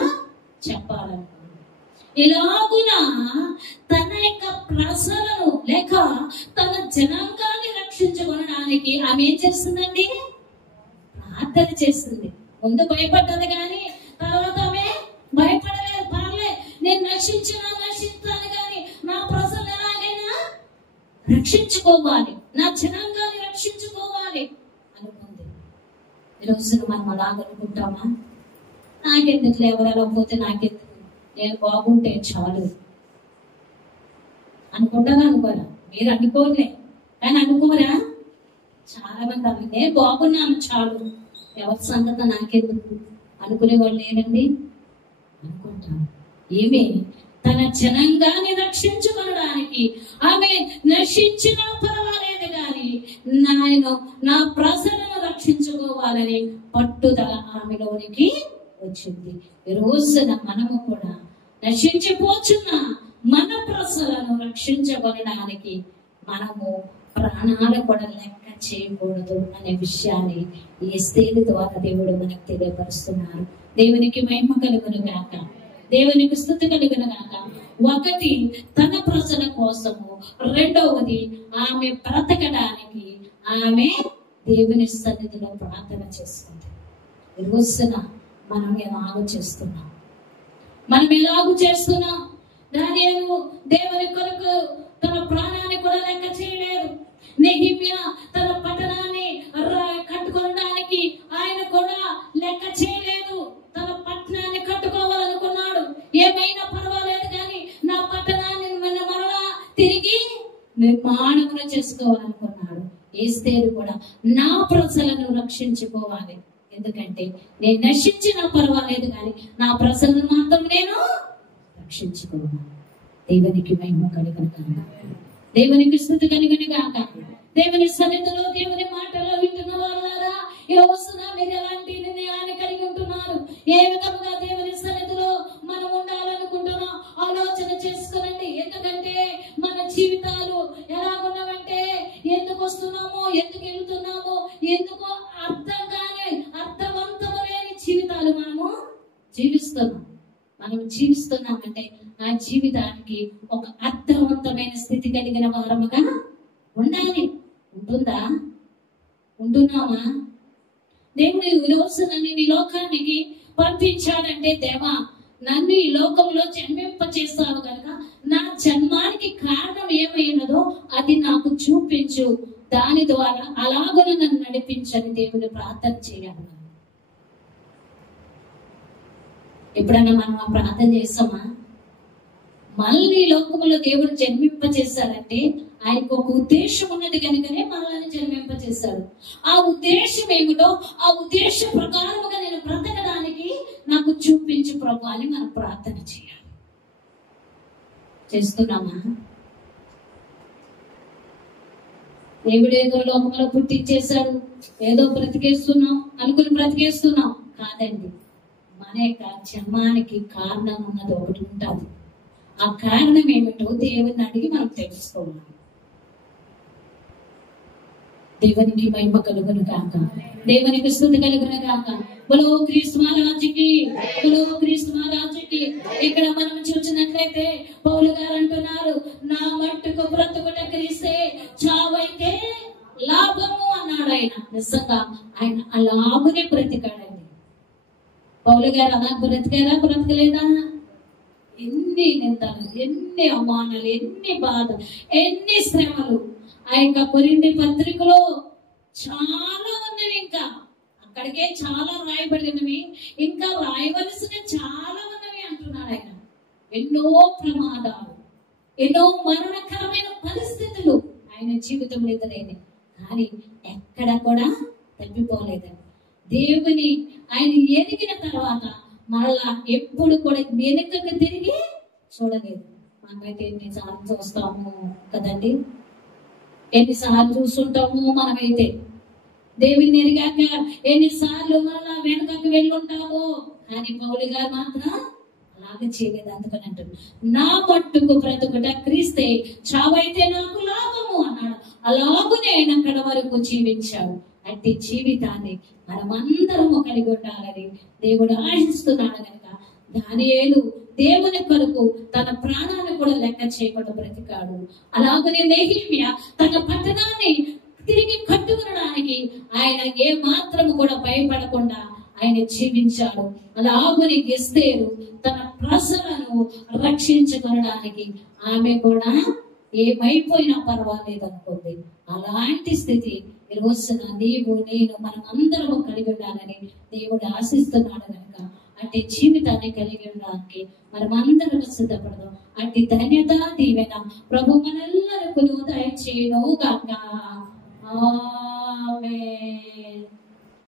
చెప్పాలనుకుంది. ఇలాగున తన యొక్క ప్రజలను లేక తన జనాంగాన్ని రక్షించుకోవడానికి ఆమె ఏం చేస్తుందండి? ప్రార్థన చేస్తుంది. ముందు భయపడ్డది కానీ తర్వాత ఆమె భయపడలేదు. పర్లే, నేను నశించాను కానీ నా ప్రజలు ఎలాగైనా రక్షించుకోవాలి, నా జనాంగాన్ని రక్షించుకోవాలి అనుకుంది. ఈరోజు మనం అలాగనుకుంటామా? నాకెందుకు, ఎవరెలా పోతే నాకెందుకు, నేను బాగుంటే చాలు అనుకుంటారా? అనుకోరా? మీరు అనుకోలే కానీ అనుకోరా? చాలా మంది అన్నారు, నేను బాగున్నాను చాలు, ఎవరి సంగతి నాకెందుకు అనుకునే వాళ్ళు లేరండి. అనుకుంటారు. ఏమి? తన జనాంగాన్ని రక్షించుకోవడానికి ఆమె నశించినా పర్వాలేదు కానీ నేను నా ప్రజలను రక్షించుకోవాలని పట్టుదల ఆమెలోనికి వచ్చింది. ఈ రోజున మనము కూడా నశించిపోతున్న మన ప్రజలను రక్షించబడడానికి మనము ప్రాణాలు కూడా లెక్క చేయకూడదు అనే విషయాన్ని ఈ ఎస్తేరు ద్వారా దేవుడు మనకు తెలియపరుస్తున్నారు. దేవునికి మహిమ కలుగును గాక, దేవునికి స్తుతి కలుగును గాక. ఒకటి తన ప్రజల కోసము, రెండవది ఆమె బ్రతకడానికి ఆమె దేవుని సన్నిధిలో ప్రార్థన చేస్తుంది. ఈ రోజున మనం ఎలాగూ చేస్తున్నాం? దానియేలు దేవుని కొరకు తన ప్రాణాన్ని కూడా లెక్క చేయలేదు. నెహెమ్యా తన పట్టణాన్ని కట్టుకోవడానికి ఆయన కూడా లెక్క చేయలేదు. తన పట్టణాన్ని కట్టుకోవాలనుకున్నాడు. ఏమైనా పర్వాలేదు కానీ నా పట్టణాన్ని మరలా తిరిగి నిర్మాణమును చేసుకోవాలనుకున్నాడు. ఎస్తేరు కూడా నా ప్రజలను రక్షించుకోవాలి, ఎందుకంటే నేను నశించినా పర్వాలేదు కానీ నా ప్రజలను మాత్రం నేను రక్షించుకోవాలి. దేవునికి మహిమ కలుగును గాక, దేవునికి స్తుతి కలుగును గాక. దేవుని సన్నిధిలో దేవుని మాటల్లో వింటున్న వాళ్ళారా, ఈ రోజున మీరు ఎలాంటి నిర్ణయాన్ని కలిగి ఉంటున్నారు? ఏ విధంగా దేవుని సన్నిధిలో మనం ఉండాలనుకుంటున్నాం ఆలోచన చేసుకోనండి. ఎందుకంటే మన జీవితాలు ఎలాగున్నామంటే, ఎందుకు వస్తున్నామో, ఎందుకు వెళ్తున్నామో, ఎందుకో అర్థం కాని అర్థవంతము లేని జీవితాలు మనము జీవిస్తున్నామంటే ఆ జీవితానికి ఒక అర్థవంతమైన స్థితి కలిగిన వారముగా ఉండాలి. ఉంటున్నామా? దేవుడు ఈ రోజు నన్ను ఈ లోకానికి పంపించాడంటే, దేవా నన్ను ఈ లోకంలో జన్మింప చేస్తావు కనుక నా జన్మానికి కారణం ఏమైనదో అది నాకు చూపించు, దాని ద్వారా అలాగను నన్ను నడిపించని దేవుడు ప్రార్థన చేయాలి. ఎప్పుడన్నా మనం ఆ ప్రార్థన చేస్తామా? మళ్ళీ లోకంలో దేవుడు జన్మింప చేశారంటే ఆయనకు ఒక ఉద్దేశం ఉన్నది కనుకనే మనల్ని జన్మింప చేశాడు. ఆ ఉద్దేశం ఏమిటో ఆ ఉద్దేశ ప్రకారముగా నేను బ్రతకడానికి నాకు చూపించు ప్రభు అని మనం ప్రార్థన చేయాలి. చేస్తున్నామా? దేవుడు ఏదో లోకంలో పుట్టించేశాడు, ఏదో బ్రతికేస్తున్నాం అనుకుని బ్రతికేస్తున్నాం కాదండి. మన యొక్క జన్మానికి కారణం ఉన్నది ఒకటి ఉంటుంది. ఆ కారణం ఏమిటో దేవుని అడిగి మనం తెలుసుకోవాలి. దేవునికి మహిమ కలుగును గాక, దేవునికి స్తుతి కలుగును గాక. బలో క్రీస్తు మహారాజుకి, బలో క్రీస్తు మహారాజుకి. ఇక్కడ మనం చూసినట్లయితే పౌలు గారు అంటున్నారు, నా మట్టుకు బ్రతుకుట క్రీస్తే, చావైతే లాభము అన్నాడు. ఆయన నిజంగా ఆయన అలాగునే బ్రతికాడండి. పౌలు గారు అలా బ్రతకలేదా? ఎన్ని నిందలు, ఎన్ని అవమానాలు, ఎన్ని బాధ, ఎన్ని శ్రమలు. ఆ యొక్క కొరింథీ పత్రికలో చాలా ఉన్నవి. ఇంకా అక్కడికే చాలా రాయబడినవి, ఇంకా రాయవలసిన చాలా ఉన్నవి అంటున్నాడు ఆయన. ఎన్నో ప్రమాదాలు, ఎన్నో మరణకరమైన పరిస్థితులు ఆయన జీవితంలో ఎదురైనవి, కానీ ఎక్కడ కూడా తప్పిపోలేదండి. దేవుని ఆయన ఎదిగిన తర్వాత మరలా ఎప్పుడు కూడా వెనుకకు తిరిగి చూడలేదు. మనమైతే ఎన్నిసార్లు చూస్తాము కదండి, ఎన్నిసార్లు చూస్తుంటాము. మనమైతే దేవుని ఎరిగాక ఎన్నిసార్లు మరలా వెనుకకు వెళ్ళుంటాము. కానీ పౌలు గారు మాత్రం అలాగే చేయలేదు. అందుకని అంటున్నాడు, నా మట్టుకు బ్రతుకుట క్రీస్తే, చావైతే నాకు లాభము అన్నాడు. అలాగునే ఆయన అక్కడ వరకు జీవించాడు. అట్టి జీవితాన్ని మనమందరము కలిగి ఉండాలని దేవుడు ఆశిస్తున్నాడు కనుక దానియేలు దేవుని కొరకు తన ప్రాణాన్ని కూడా లెక్క చేయకుండా బ్రతికాడు. అలాగనే నెహెమ్యా తన పట్టణాన్ని తిరిగి కట్టుకునడానికి ఆయన ఏ మాత్రము కూడా భయపడకుండా ఆయన జీవించాడు. అలాగని ఎస్తేరు తన ప్రజలను రక్షించుకోవడానికి ఆమె కూడా ఏమైపోయినా పర్వాలేదు అనుకుంది. అలాంటి స్థితి ఈ రోజున నీవు నేను మనం అందరము కలిగి ఉండాలని దేవుడు ఆశిస్తున్నాడు కనుక అట్టి జీవితాన్ని కలిగి ఉండడానికి మనం అందరం సిద్ధపడదాం. అట్టి ధన్యత దీవెన ప్రభు మనెల్లరికూ దయచేయును గాక.